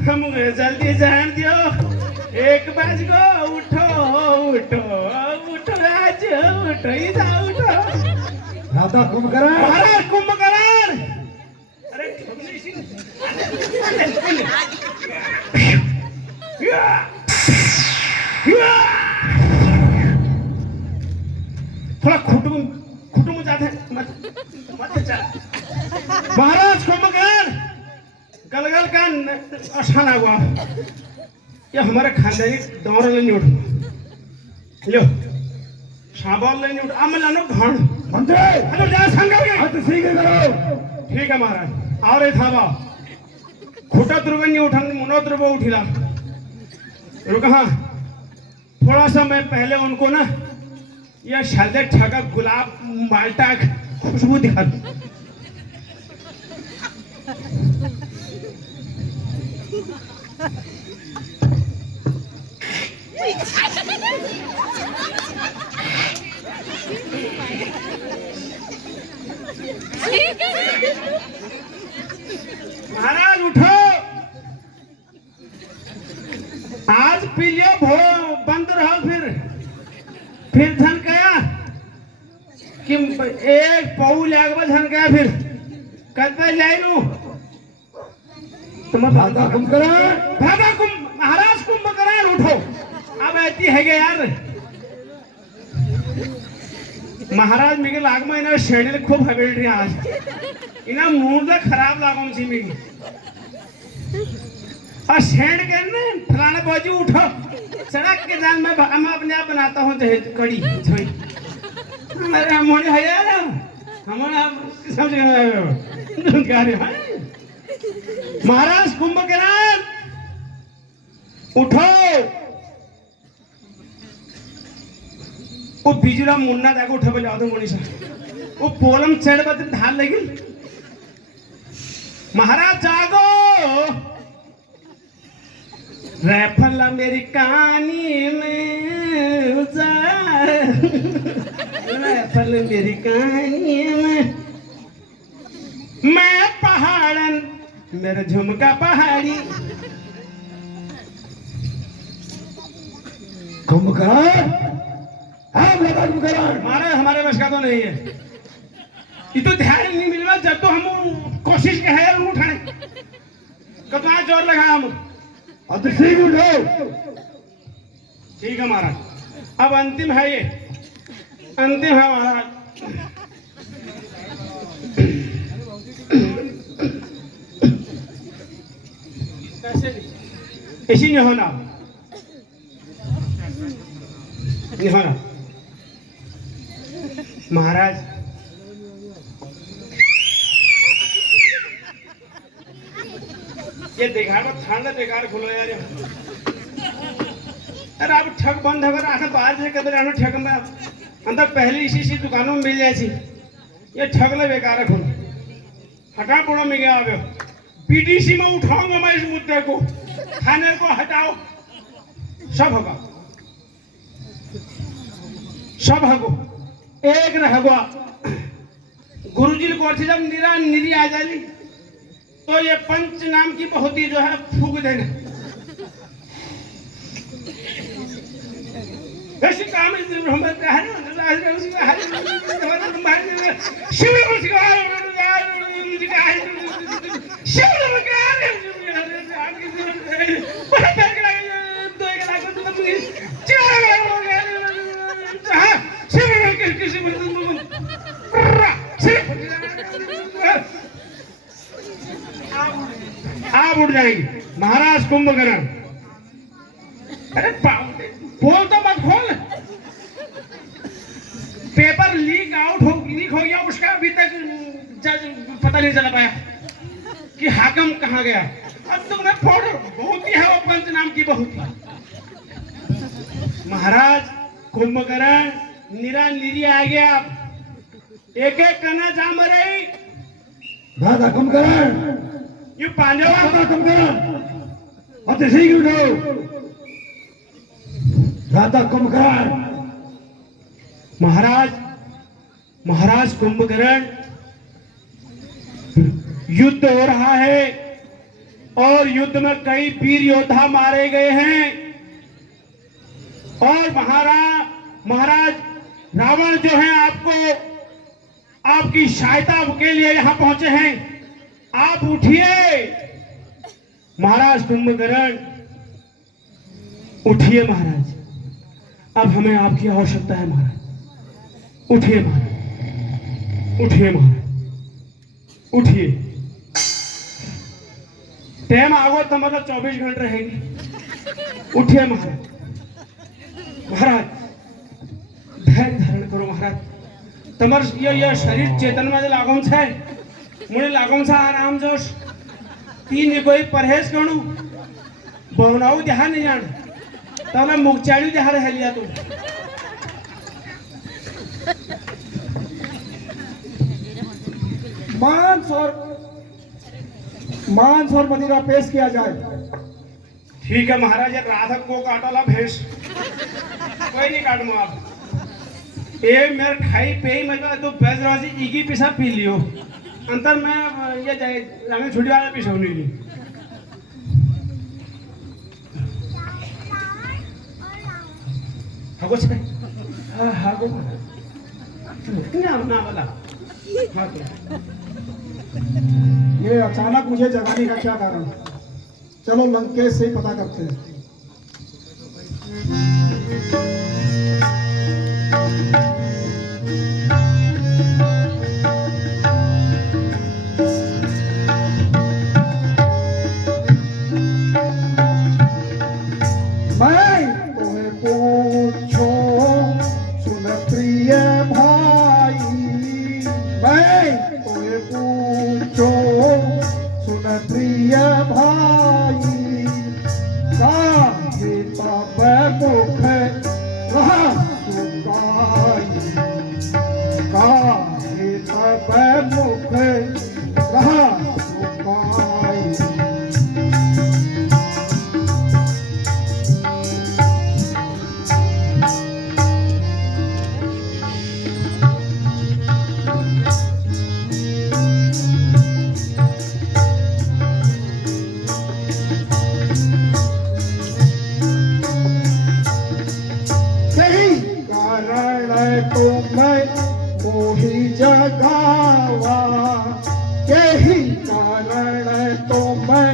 हमें जल्दी जान दियो, 1 बज गो। उठो उठो उठो आज उठो, इधर उठो। राधा कुंभकर्ण, महाराज कुंभकर्ण। अरे थोड़ा खुटुम खुटुम जाते मत चल। महाराज कुंभकर्ण गलगल का अशाना हुआ। ये हमारे खानदानी दौर ले नहीं उठ लो शाबाल ले नहीं उठ अब मैं लानो घाण मंत्री अरे जा संगल हाथ सीधे करो। ठीक है महाराज और ये था बा खोटा द्रुव नहीं उठन मनो द्रुव उठिला रुका हाँ थोड़ा सा मैं पहले उनको ना यह शादे ठगा गुलाब माल्टा खुशबू दिखा दूं। महाराज उठो आज पी लियो भो बंद रहो फिर धन गया कि एक पऊ लगवा धन गया फिर कल पे जाए लू राधा कुंभकर्ण भागा महाराज कुंभकर्ण उठो अब ऐसी है यार महाराज मिगे लागमा इन्हें शेडील खूब हवेल रही आज इन्हें मूड खराब लागम सी मिगी और शेड के ने फलाने बाजू उठो सड़क के जान में हम अपने आप बनाता हूँ कड़ी छोई अरे मोनी है यार हमारा समझ गए महाराज कुंभकर्ण उठो वो बिजुला मुन्ना देखो उठे बोले आदो मोनी सा वो पोलम चढ़ बद धार लगी महाराज जागो रैफल अमेरिकानी में रैफल अमेरिकानी में मैं पहाड़न मेरा झुमका पहाड़ी कुंभकर्ण हाँ राधा कुंभकर्ण हमारे बस का तो नहीं है ये तो ध्यान नहीं मिल रहा जब तो हम कोशिश के है उठाने कतना जोर लगा हम हाथ सीधे उठो। ठीक है महाराज अब अंतिम है ये अंतिम है महाराज ऐसी नहीं होना नहीं होना महाराज ये देखा ठंड बेकार खुलो यार अरे अब ठग बंद अगर आखिर बाहर से कदर ठग में अंदर पहले इसी दुकानों में मिल जाए ये ठग ले बेकार खुल हटा पुड़ा में गया अब पीडीसी में उठाऊंगा मैं इस मुद्दे को थाने को हटाओ सब होगा सब होगा एक रहेगा गुरुजी को अच्छी जब निरा निरी आ जाएगी तो ये पंच नाम की बहुत ही जो है फूक देना ऐसी काम हम आप उठ जाएंगे महाराज कुंभकर्ण अरे बोल तो मत खोल पेपर लीक हो गया उसका अभी तक जज पता नहीं चला पाया कि हाकम कहाँ गया अब तुमने फोड़ बहुत ही है वो पंच नाम की बहुत महाराज कुंभकर्ण निरा निरी आ गया एक एक करना जा मरे राधा कुंभकर्ण ये पांडवा राधा कुंभकर्ण हाथ सीधे उठो। राधा कुंभकर्ण महाराज कुंभकर्ण युद्ध हो रहा है और युद्ध में कई वीर योद्धा मारे गए हैं और महाराज रावण जो है आपकी सहायता के लिए यहां पहुंचे हैं आप उठिए महाराज कुंभकर्ण उठिए महाराज अब हमें आपकी आवश्यकता है महाराज उठिए महाराज उठिए महाराज उठिए टाइम आगो तो मतलब 24 घंटे रहेंगे उठिए महाराज, महाराज धैर्य धारण करो महाराज। तमर ये शरीर चेतन में लागों छे, मुझे लागों छे आराम जोश। तीन कोई परहेज करू, बहुनाऊ जहाँ नहीं जान, तब मैं मुखचाड़ी जहाँ रह लिया तू। मांस और मदिरा पेश किया जाए। ठीक है महाराज, ये राधक को काटोला भैंस कोई नहीं काटूंगा आप। ये मेरे खाई पे ही मतलब तो बेजरोजी इगी पिसा पी लियो अंतर में ये जाए हमें छुट्टी वाला पिसा नहीं ली। हाँ कुछ नहीं, हाँ को ना वाला हाँ तो ये अचानक मुझे जगाने का क्या कारण? चलो लंकेश से ही पता करते हैं। मैं तुम्हें पूछो सुन प्रिय भाई, मैं तुम्हें पूछो सुन प्रिय भाई, काहे तब मुख रहा सुकाई, काहे तब मुख रहा सुकाई। मोही जगावा, यही कारण तो मैं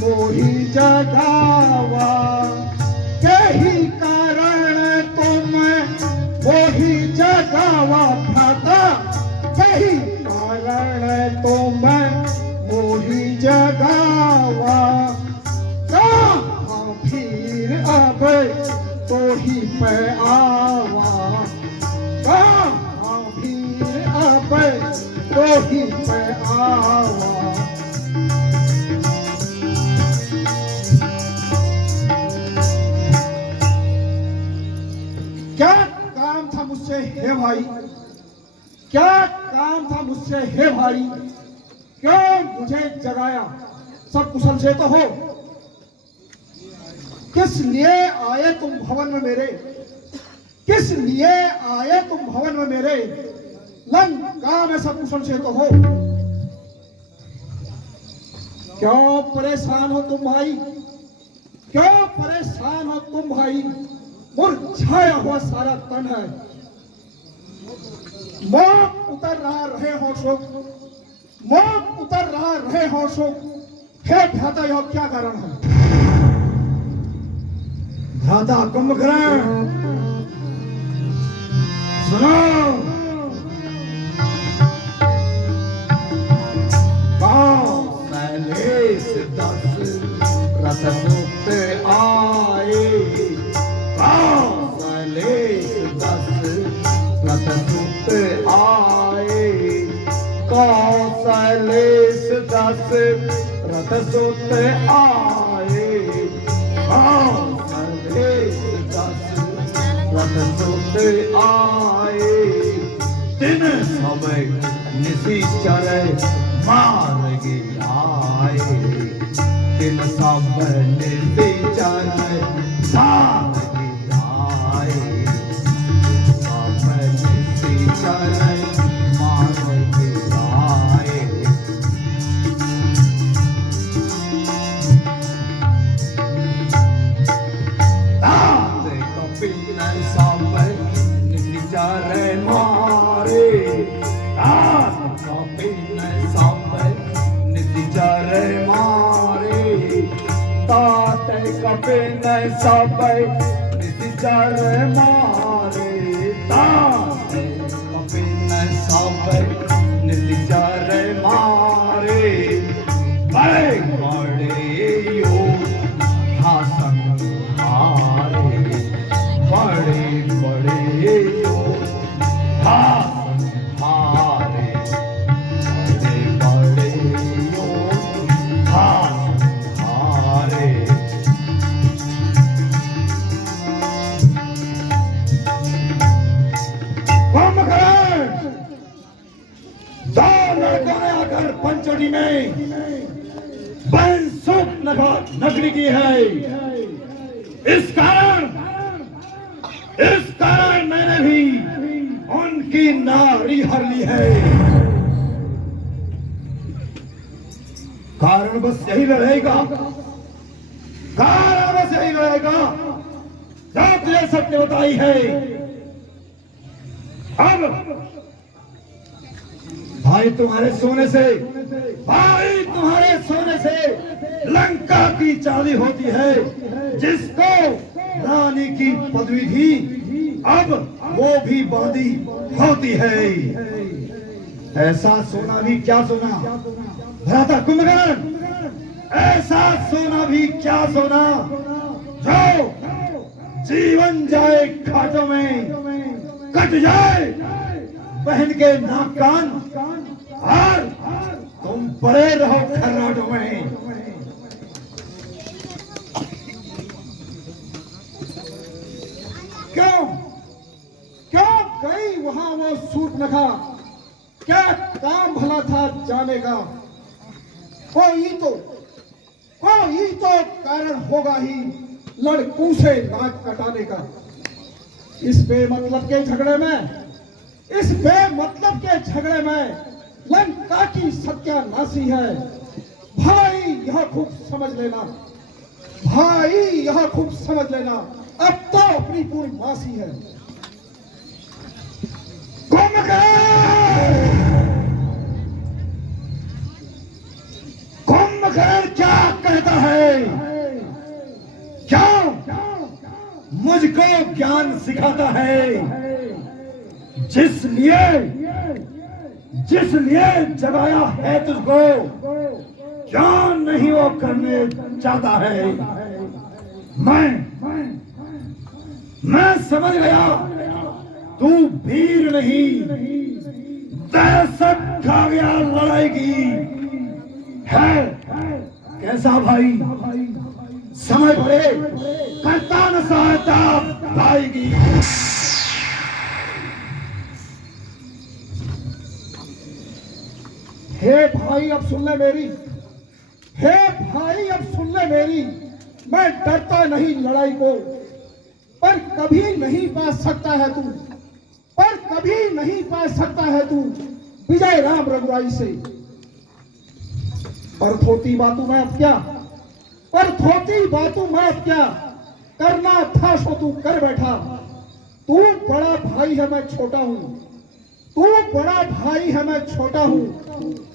मोही जगावा, यही कारण तो मैं मोही जगावा भ्राता, यही कारण तो मैं मोही जगावा। कहाँ फिर अब तो ही पे आवा, अब तो ही पे आवा। क्या काम था मुझसे हे भाई, क्या काम था मुझसे हे भाई, क्यों मुझे जगाया? सब कुशल से तो हो। किस लिए आए तुम भवन में मेरे, किस लिए आए तुम भवन में मेरे? लंका में सब कुशल से तो हो। क्यों परेशान हो तुम भाई, क्यों परेशान हो तुम भाई? मुरझाया हुआ सारा तन है, मोह उतर रहा रहे होशो, मोह उतर रहा रहे होशो। हे भ्राता, यह क्या कारण है? भ्राता कुंभकर्ण सुनो, रसमुक्त आए, कौशलेश 10 रसमुक्त आए, कौशलेश 10 रसमुक्त आए, कौशलेश 10 रसमुक्त आए। दिन समय निशिचर मार्ग आए, दिन समय निशिचर मार्ग आए, समय निशिचर मार्ग आए। तात कपिल समय निशिचर मारे, तात कपिल समय निशिचर मारे, तात कपिल समय निशिचर मारे, तात कपिल समय निशिचर मारे। बड़े बड़े योद्धा संग कर पंचोटी में बहन सूप नगरी की है। इस कारण मैंने भी उनकी नारी हर ली है। कारण बस यही रहेगा, कारण बस यही रहेगा जो तुझे सत्य बताई है। अब भाई तुम्हारे सोने से लंका की चांदी होती है, जिसको रानी की पदवी थी अब वो भी बांदी होती है। ऐसा सोना भी क्या सोना भ्राता कुंभकर्ण, ऐसा सोना भी क्या सोना जो जीवन जाए खाटों में, कट जाए बहन के नाक कान और तुम पड़े रहो खर्राटों में। क्यों गई वहां वो शूर्पणखा? क्या काम भला था जाने का? कोई तो कारण होगा ही लड़कों से नाक कटाने का। इस बेमतलब के झगड़े में लंका की सत्यानाशी है। भाई यह खूब समझ लेना, अब तो अपनी पूरी मासी है। कुंभकर्ण क्या कहता है? क्यों मुझको ज्ञान सिखाता है? जिसलिए जगाया है तुझको, ज्ञान नहीं वो करने चाहता है। मैं समझ गया तू वीर नहीं, दहशत खा गया लड़ाई की है। कैसा भाई? समय पड़े करता न सहायता भाई की। हे भाई अब सुन ले मेरी, मैं डरता नहीं लड़ाई को, पर कभी नहीं पा सकता है तू विजय राम रघुराई से। पर थोती बातों में अब क्या करना था सो तू कर बैठा। तू बड़ा भाई है मैं छोटा हूँ,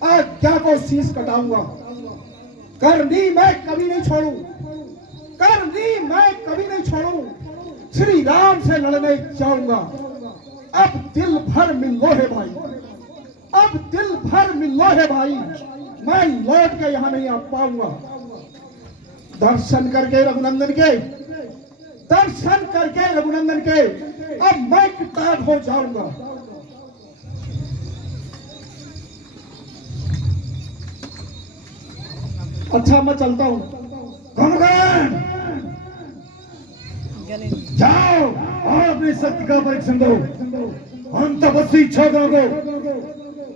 आज्ञा को शीश कटाऊंगा। करनी मैं कभी नहीं छोड़ू, श्री राम से लड़ने जाऊंगा। अब दिल भर मिलो है भाई, मैं लौट के यहाँ नहीं आ पाऊंगा। दर्शन करके रघुनंदन के अब मैं किताब हो जाऊंगा। अच्छा मैं चलता हूँ। जाओ और अपनी शक्ति का परीक्षण दो। हम तपस्वी छात्रों को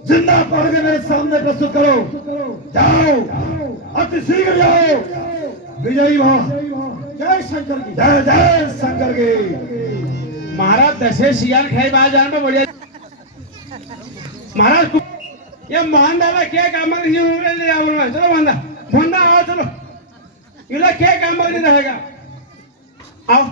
जिंदा पड़ के मेरे सामने प्रस्तुत करो। जाओ, अति शीघ्र जाओ। विजयी भव। जय शंकर की। महाराज दशे शियाल खाई बाजार में बढ़िया। महाराज ये मोहन दादा क्या काम चलो मोहन आओ, चलो ये क्या काम नहीं रहेगा। आओ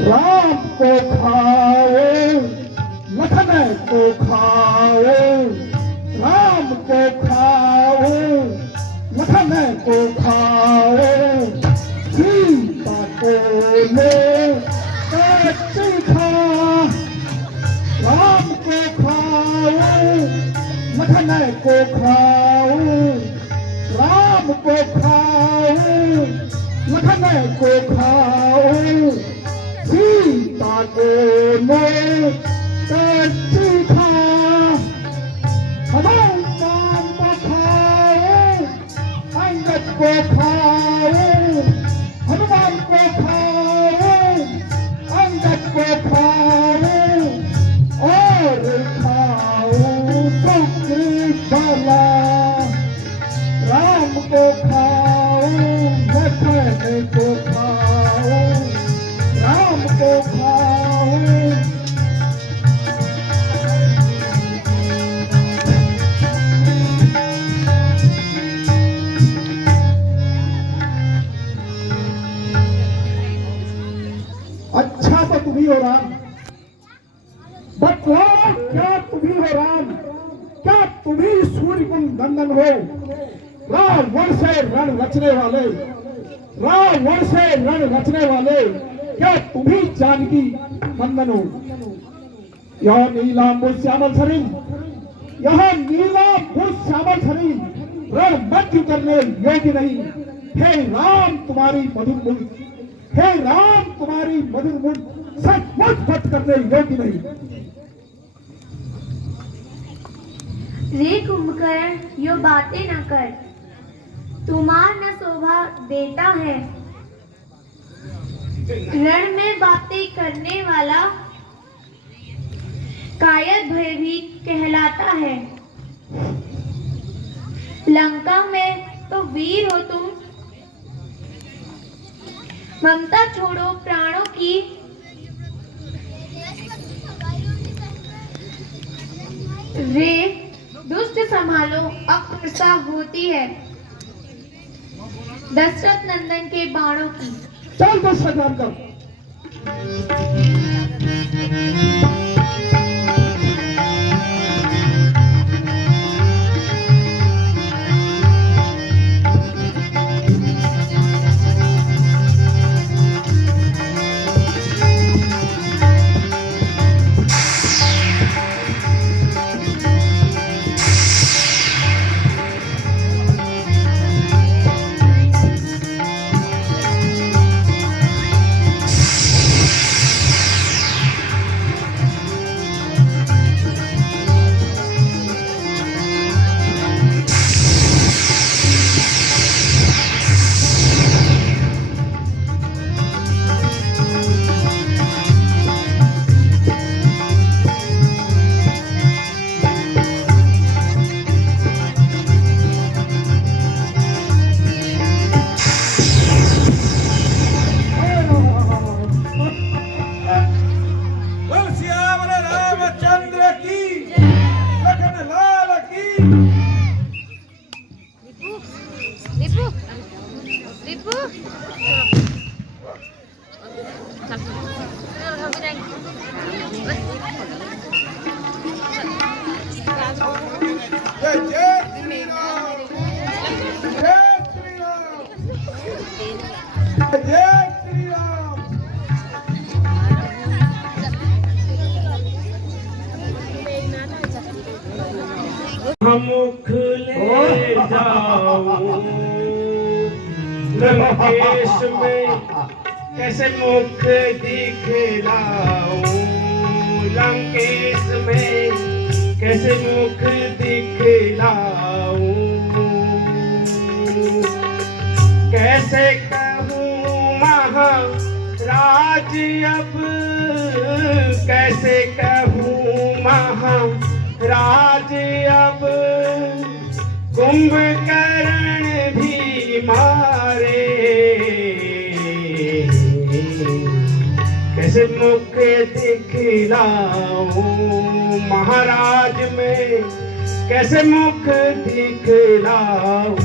राम को खाओ, लखन को खाओ, राम को खाओ, लखन को खाओ, सीता को ले कच्ची खा। राम को खाओ, खाऊं, राम को खाऊं, लखन को खाऊं, सीता को मैं कच्ची खा, हनुमान को खाऊं, अंगद को खाऊं, हनुमान को खाऊं, अंगद को खाऊं, और खाऊं सुग्रीवाला, राम को खाऊं, लखन को खाऊं, राम को खाऊं। अच्छा तो तुम ही हो राम, बतलाओ क्या तुम ही हो राम, क्या तुम ही सूर्य कुंड नंदन हो, रावण से रण रचने वाले, रावण से रण रचने वाले, क्या तुम ही जानकी नंदन हो। यह नीलांबुज श्यामल शरीर, यह नीलांबुज श्यामल शरीर रण मृत्यु करने योग्य नहीं। हे राम तुम्हारी मधुर मुख, हे राम तुम्हारी मधुर मुख सचमुच वध करने योग्य नहीं। रे कुंभकर्ण यो बातें न कर, तुम्हार न शोभा देता है। रण में बातें करने वाला कायर भयभीत कहलाता है। लंका में तो वीर हो तुम, ममता छोड़ो प्राणों की, रे दुष्ट संभालो अप्रसा होती है दशरथ नंदन के बाणों की। चल बस सजान कर। मुख ले जाऊं लंकेश में, कैसे मुख दिखलाऊं लंकेश में, कैसे मुख दिखलाऊं, कैसे कहूँ महाराज अब, कैसे कहूँ महाराज अब, कुंभकर्ण भी मारे, कैसे मुख दिखलाऊं महाराज में, कैसे मुख दिखलाऊं,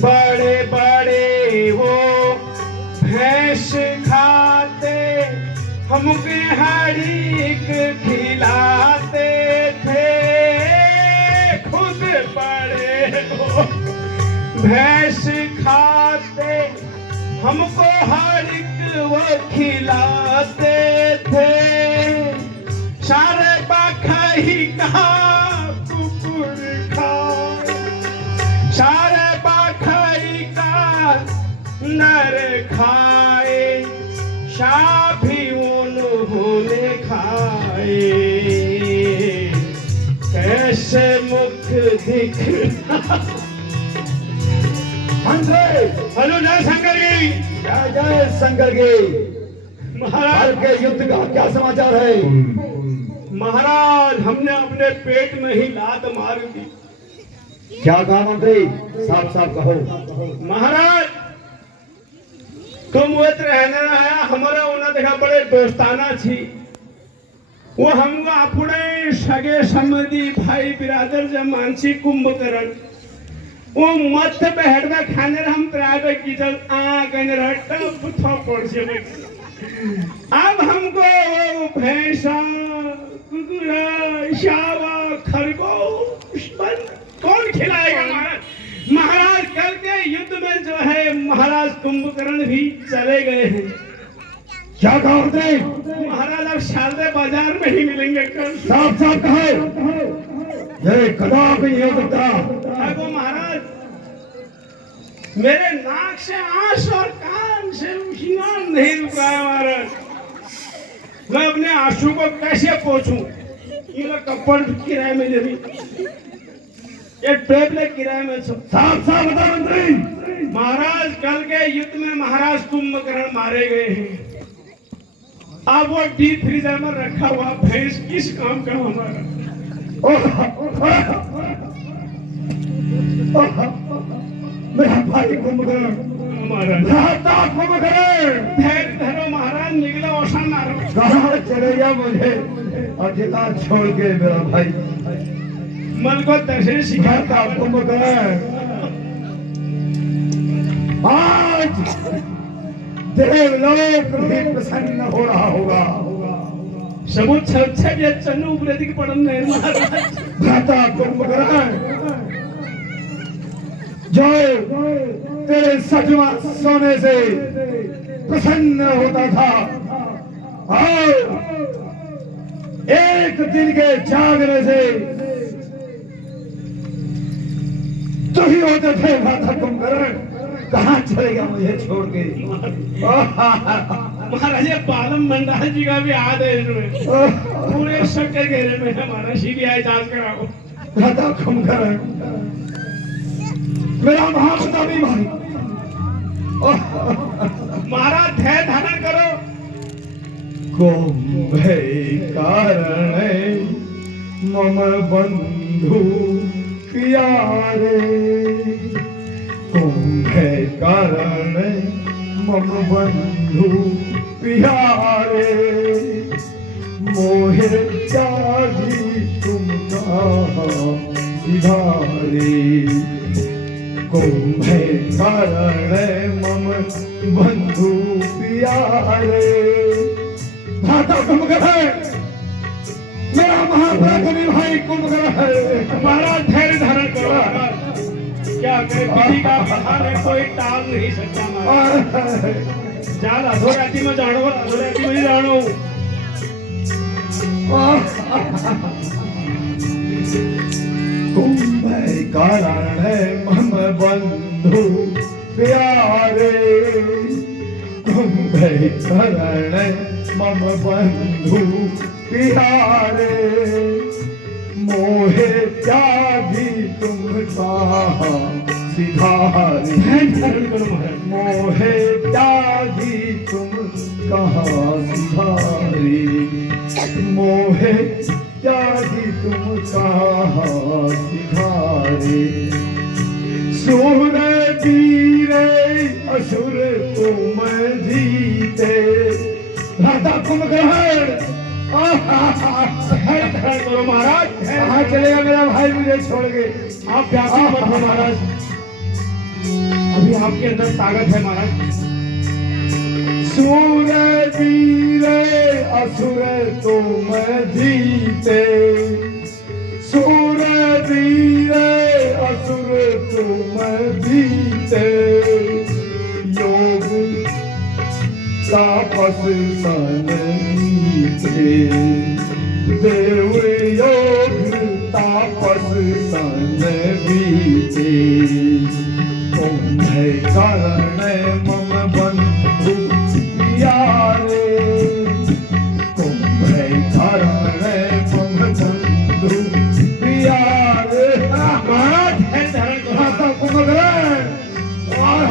बड़े बड़े वो भैंस खाते, हमके हरीक खिलाते थे, खुद बड़े वो भैंस खाते, हमको हरीक वो खिलाते थे, सारे बखही का कुकु नर खाए शाभी उन्होंने खाए कैसे मुख दिखना। हेलो जय शंकर जी। जय शंकर की। महाराज के युद्ध का क्या समाचार है? महाराज हमने अपने पेट में ही लात मार दी। क्या कहा मंत्री? साफ साफ कहो। महाराज तुम वो रहने रहा हमारा उन्हें देखा बड़े दोस्ताना थी। वो हम अपने सगे समझी भाई बिरादर जब मानसी कुंभकर्ण वो मत बैठ में खाने हम त्रावे किचन कहने पड़ से अब हमको वो भैंसा कुकुरा शावा खरगोश कौन खिलाएगा महाराज? महाराज कल के युद्ध में जो है महाराज कुंभकर्ण भी चले गए हैं। क्या कहा मंत्री? महाराज अब शारदे बाजार में ही मिलेंगे कल। साफ साफ कहो। ये कदापि नहीं हो सकता। वो महाराज मेरे नाक से आंस और कान से उछीना नहीं रुका है महाराज। मैं अपने आंसू को कैसे पोंछूं? ये लोग कपड़ किराए में दे दी, ये टेबलेट किराए में। साफ साफ बता मंत्री। महाराज कल के युद्ध में महाराज कुंभकर्ण मारे गए हैं। अब वो डीप फ्रीजर में रखा हुआ भैंस किस काम का हमारा? मेरा भाई कुंभकर्ण हमारा धैर्य धरो महाराज, निकलो ओसा मारो। कहाँ चले गया मुझे अकेला छोड़ के मेरा भाई? मन को दर्शन सिखाता कुंभकर्ण आज देवलोक भी प्रसन्न हो रहा होगा। सबूत छे ये चन्नू उपरेती की पड़न नहीं भ्राता कुंभकर्ण जो तेरे सजवा सोने से प्रसन्न होता था और एक दिन के जागने से तो ही होते थे। भ्राता कुंभकर्ण कहाँ चलेगा मुझे छोड़ के? महाराज ये बालम मंडाल जी का भी आदेश में पूरे शक्कर घेरे में हमारा सीबीआई जांच कराओ। भ्राता कुंभकर्ण मेरा महाप्रतापी भाई। महाराज धैर्य धारण करो। कुंभे कारणे मम बंधु प्यारे कुंभे कारणे मम बंधु प्यारे मोहे त्यागी तुम सिधारे कुंभे कारणे मम बंधु प्यारे। भ्राता कुंभकर्ण मेरा महापराक्रमी भाई कुंभकर्ण है। महाराज धैर्य धारण करो। क्या करे विधि का विधान है, कोई टाल नहीं सकता महाराज। जाल अधोराती में जानो, अधोराती में जानो। कुंभे कारणे मम बंधु प्यारे कुंभे कारणे मम बंधु प्यारे मोहे त्यागी तुम सिधारे मोहे त्यागी तुम कहाँ सिधारे मोहे त्यागी तुम कहाँ सिधारे सुर वीरे असुर तुम जीते। भ्राता कुंभकर्ण करो महाराज। कहाँ चलेगा मेरा भाई मुझे छोड़ के? आप व्याकुल मत हो महाराज, अभी आपके अंदर ताकत है महाराज। सूर वीरे असुर तुम जीते सूर वीरे असुर तुम जीते योग तापस सन नीते देव योग तापस सन बीते कुंभे करणे मम बंधु प्यारे कुंभे करणे मम बंधु प्यारे महाराज है धारण करो कुंभकर्ण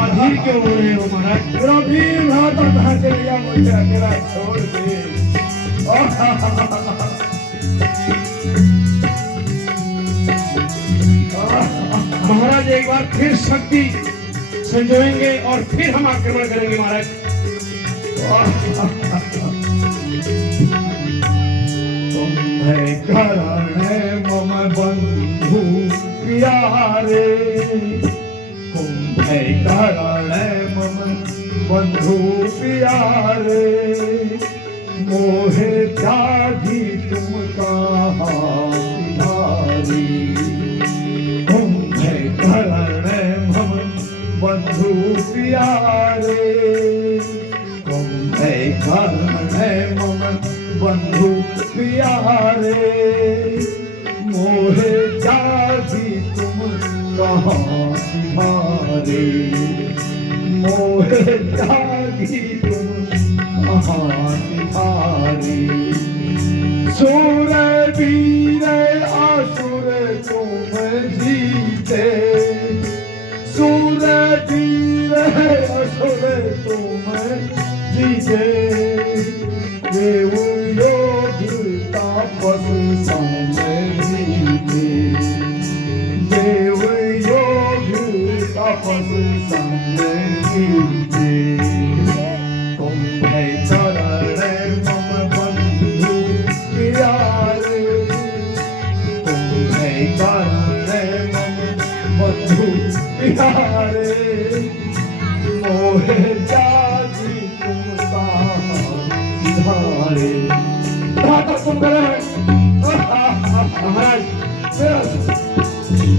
अधीर क्यों हो रहे हो महाराज? मेरा वीर भाता भागे या मुझे अकेला छोड़ दे महाराज एक बार फिर शक्ति संजोएंगे और फिर हम आक्रमण करेंगे महाराज। कुंभे करणे मम बंधु प्यारे कुंभे करणे मम बंधु प्यारे मोहे त्यागी तुम कहाँ सिधारी कुंभे करणे मम बंधु प्यारे कुंभे करणे मम बंधु प्यारे मोहे त्यागी तुम कहाँ सिधारे मोहे त्यागी तुम कहाँ सिधारे सुर वीर असुर तुम जीते सुर वीर असुर तुम जीते देव योग तापस जीते देव योग तापस जीते कुंभे करणे मम बंधु प्यारे कुंभे करणे मम बंधु प्यारे मोहे जागी तुम सिधारे कुंभकर्ण महाराज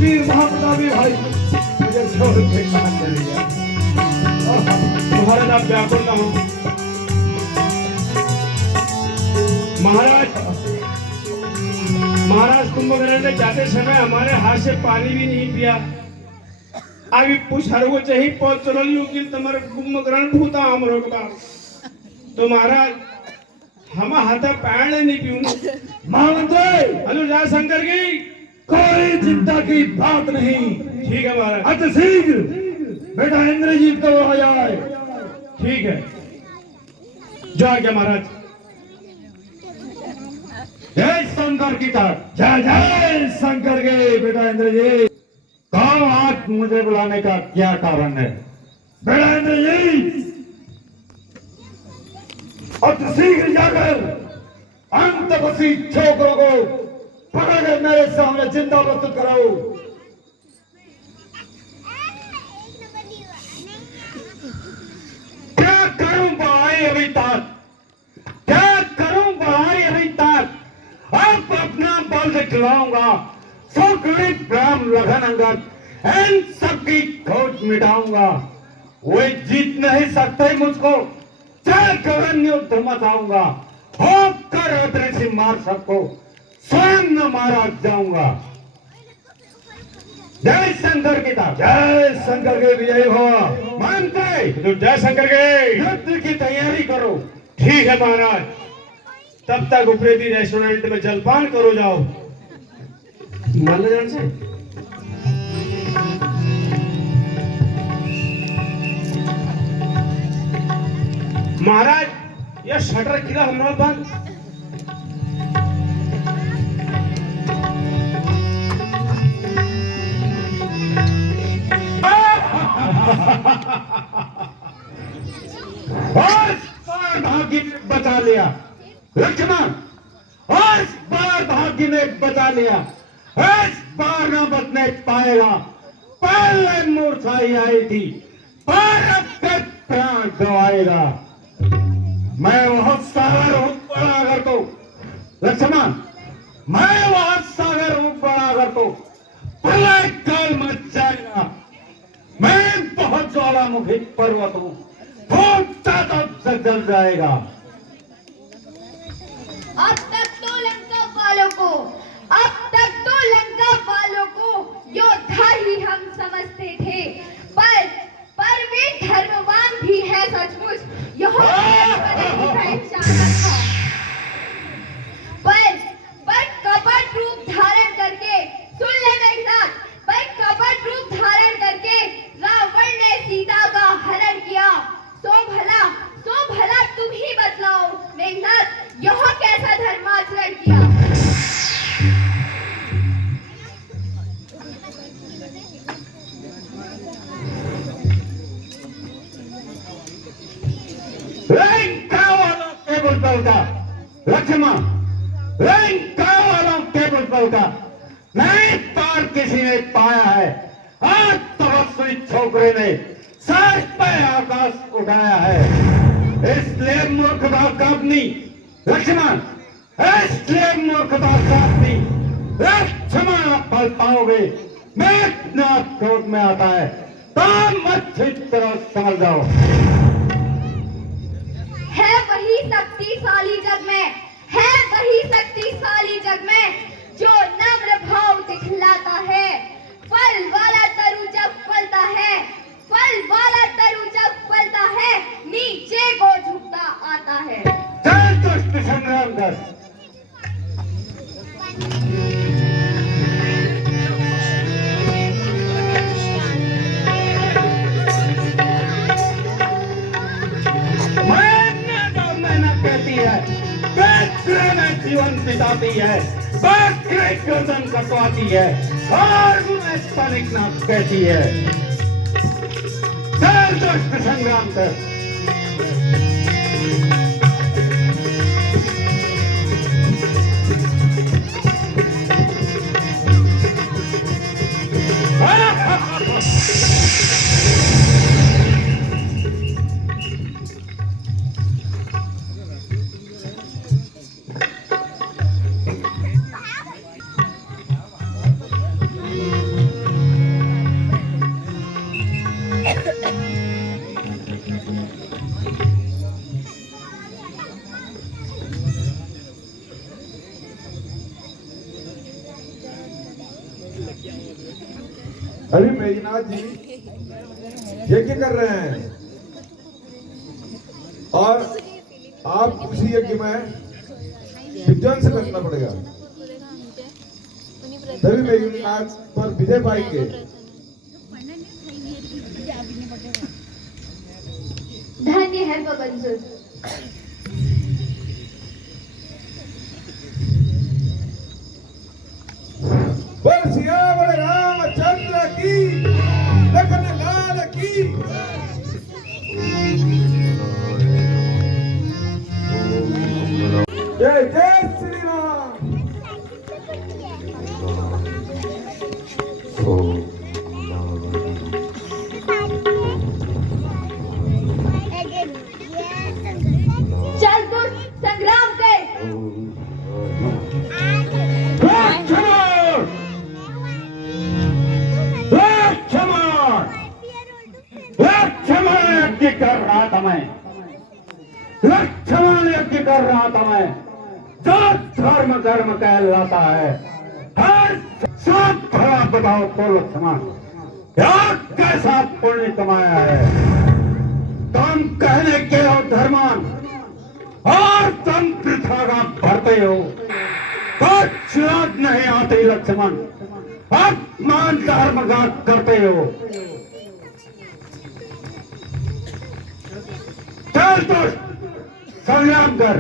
वीर महाप्रतापी भाई मुझे छोड़ के कहाँ चले गया महाराज आप व्याकुल ना हो। महाराज कुंभकर्ण ने जाते समय हमारे हाथ से पानी भी नहीं पिया। अभी पूछ हर वो चाहिए पहुंच चलो लेकिन तुम्हारे कुंभकर्ण भूता हमरो का तो महाराज हम हाथ पैर नहीं पीऊँ। महामंत्री हेलो जय शंकर की कोई चिंता की बात नहीं ठीक है महाराज अति शीघ्र बेटा इंद्रजीत को आ जाए ठीक है जो आ गया महाराज। जय शंकर की तरफ जय जय शंकर के बेटा इंद्रजीत कहो आज मुझे बुलाने का क्या कारण है बेटा इंद्रजीत अति शीघ्र जाकर अंतपसी छोकरों को पकड़कर मेरे सामने जिंदा प्रस्तुत कराओ। क्या करूं भाई अभी तक क्या करूं भाई अभी तक अब अपना बल दिखलाऊंगा सुग्रीव राम लखन अंगद इन सबकी खोज मिटाऊंगा। वे जीत नहीं सकते मुझको चाहे गगन युद्ध मचाऊंगा होकर अतरे से मार सबको स्वयं न मारा जाऊंगा। जय शंकर की तरफ जय शंकर के विजय हो मानते तो जय शंकर के युद्ध की तैयारी करो। ठीक है महाराज तब तक उपरेती रेस्टोरेंट में जलपान करो जाओ। मान जान से महाराज यह शटर किला हमारा बंद भाग्य ने बचा लिया लक्ष्मण और इस बार भाग्य ने बचा लिया इस बार न बचने पाएगा। पहले मूर्छाई आई थी पर अब तक प्राण गवाएगा। मैं बहुत सागर हूं बड़ा अगर तो लक्ष्मण मैं बहुत सागर हूं बड़ा अगर तो प्रलय काल मच जाएगा। मैं बहुत ज्वालामुखी पर्वत हूं फूटता तो जल जाएगा। अब तक तो लंका वालों को योद्धा ही हम समझते थे पर वे धर्मवान भी है सचमुच, यह पहचाना था। पर कपट रूप धारण करके, सुन ले मेघनाथ, पर कपट रूप धारण करके रावण ने सीता का हरण किया। सो भला तुम ही बतलाओ मेघनाथ, यह कैसा धर्माचरण किया? लक्ष्मण केवल बल का नहीं पार किसी ने पाया है। आज तपस्वी छोकरे ने सर पे आकाश उठाया है, इसलिए मूर्खता करनी लक्ष्मण, इसलिए मूर्खता करनी लक्ष्मण। फल पाओगे मेघनाथ क्रोध में आता है तो अच्छी तरह समझ जाओ। है वही शक्तिशाली जग में, है वही शक्तिशाली जग में जो नम्र भाव दिखलाता है। फल वाला तरु जब फलता है, फल वाला तरु जब फलता है, नीचे को झुकता आता है। चल दुष्ट संग्राम कर। जीवन बिताती है, गर्दन कटवाती है और मेघनाथ कहती है चल दुष्ट संग्राम कर। अरे मेघनाथ जी, ये क्या कर रहे हैं? और आप उसी यज्ञ में विध्वंस करना पड़ेगा, तभी मेघनाथ पर विजय पाएंगे। धन्य है पवनसुत। बोल सियावर रामचंद्र की, लखन लाल की। जय जय श्री राम। चल दुष्ट संग्राम कर। यज्ञ कर रहा था मैं, लक्ष्मण यज्ञ कर रहा था मैं, जो धर्म कर्म कहलाता है। हर सब भला बताओ तो लक्ष्मण, क्या कैसा पुण्य कमाया है? तुम कहने के हो धर्मान और तुम पृथ्वी का भरते हो, कुछ लाज नहीं आती लक्ष्मण, अपमान धर्मघात करते हो। चल तो संग्राम कर।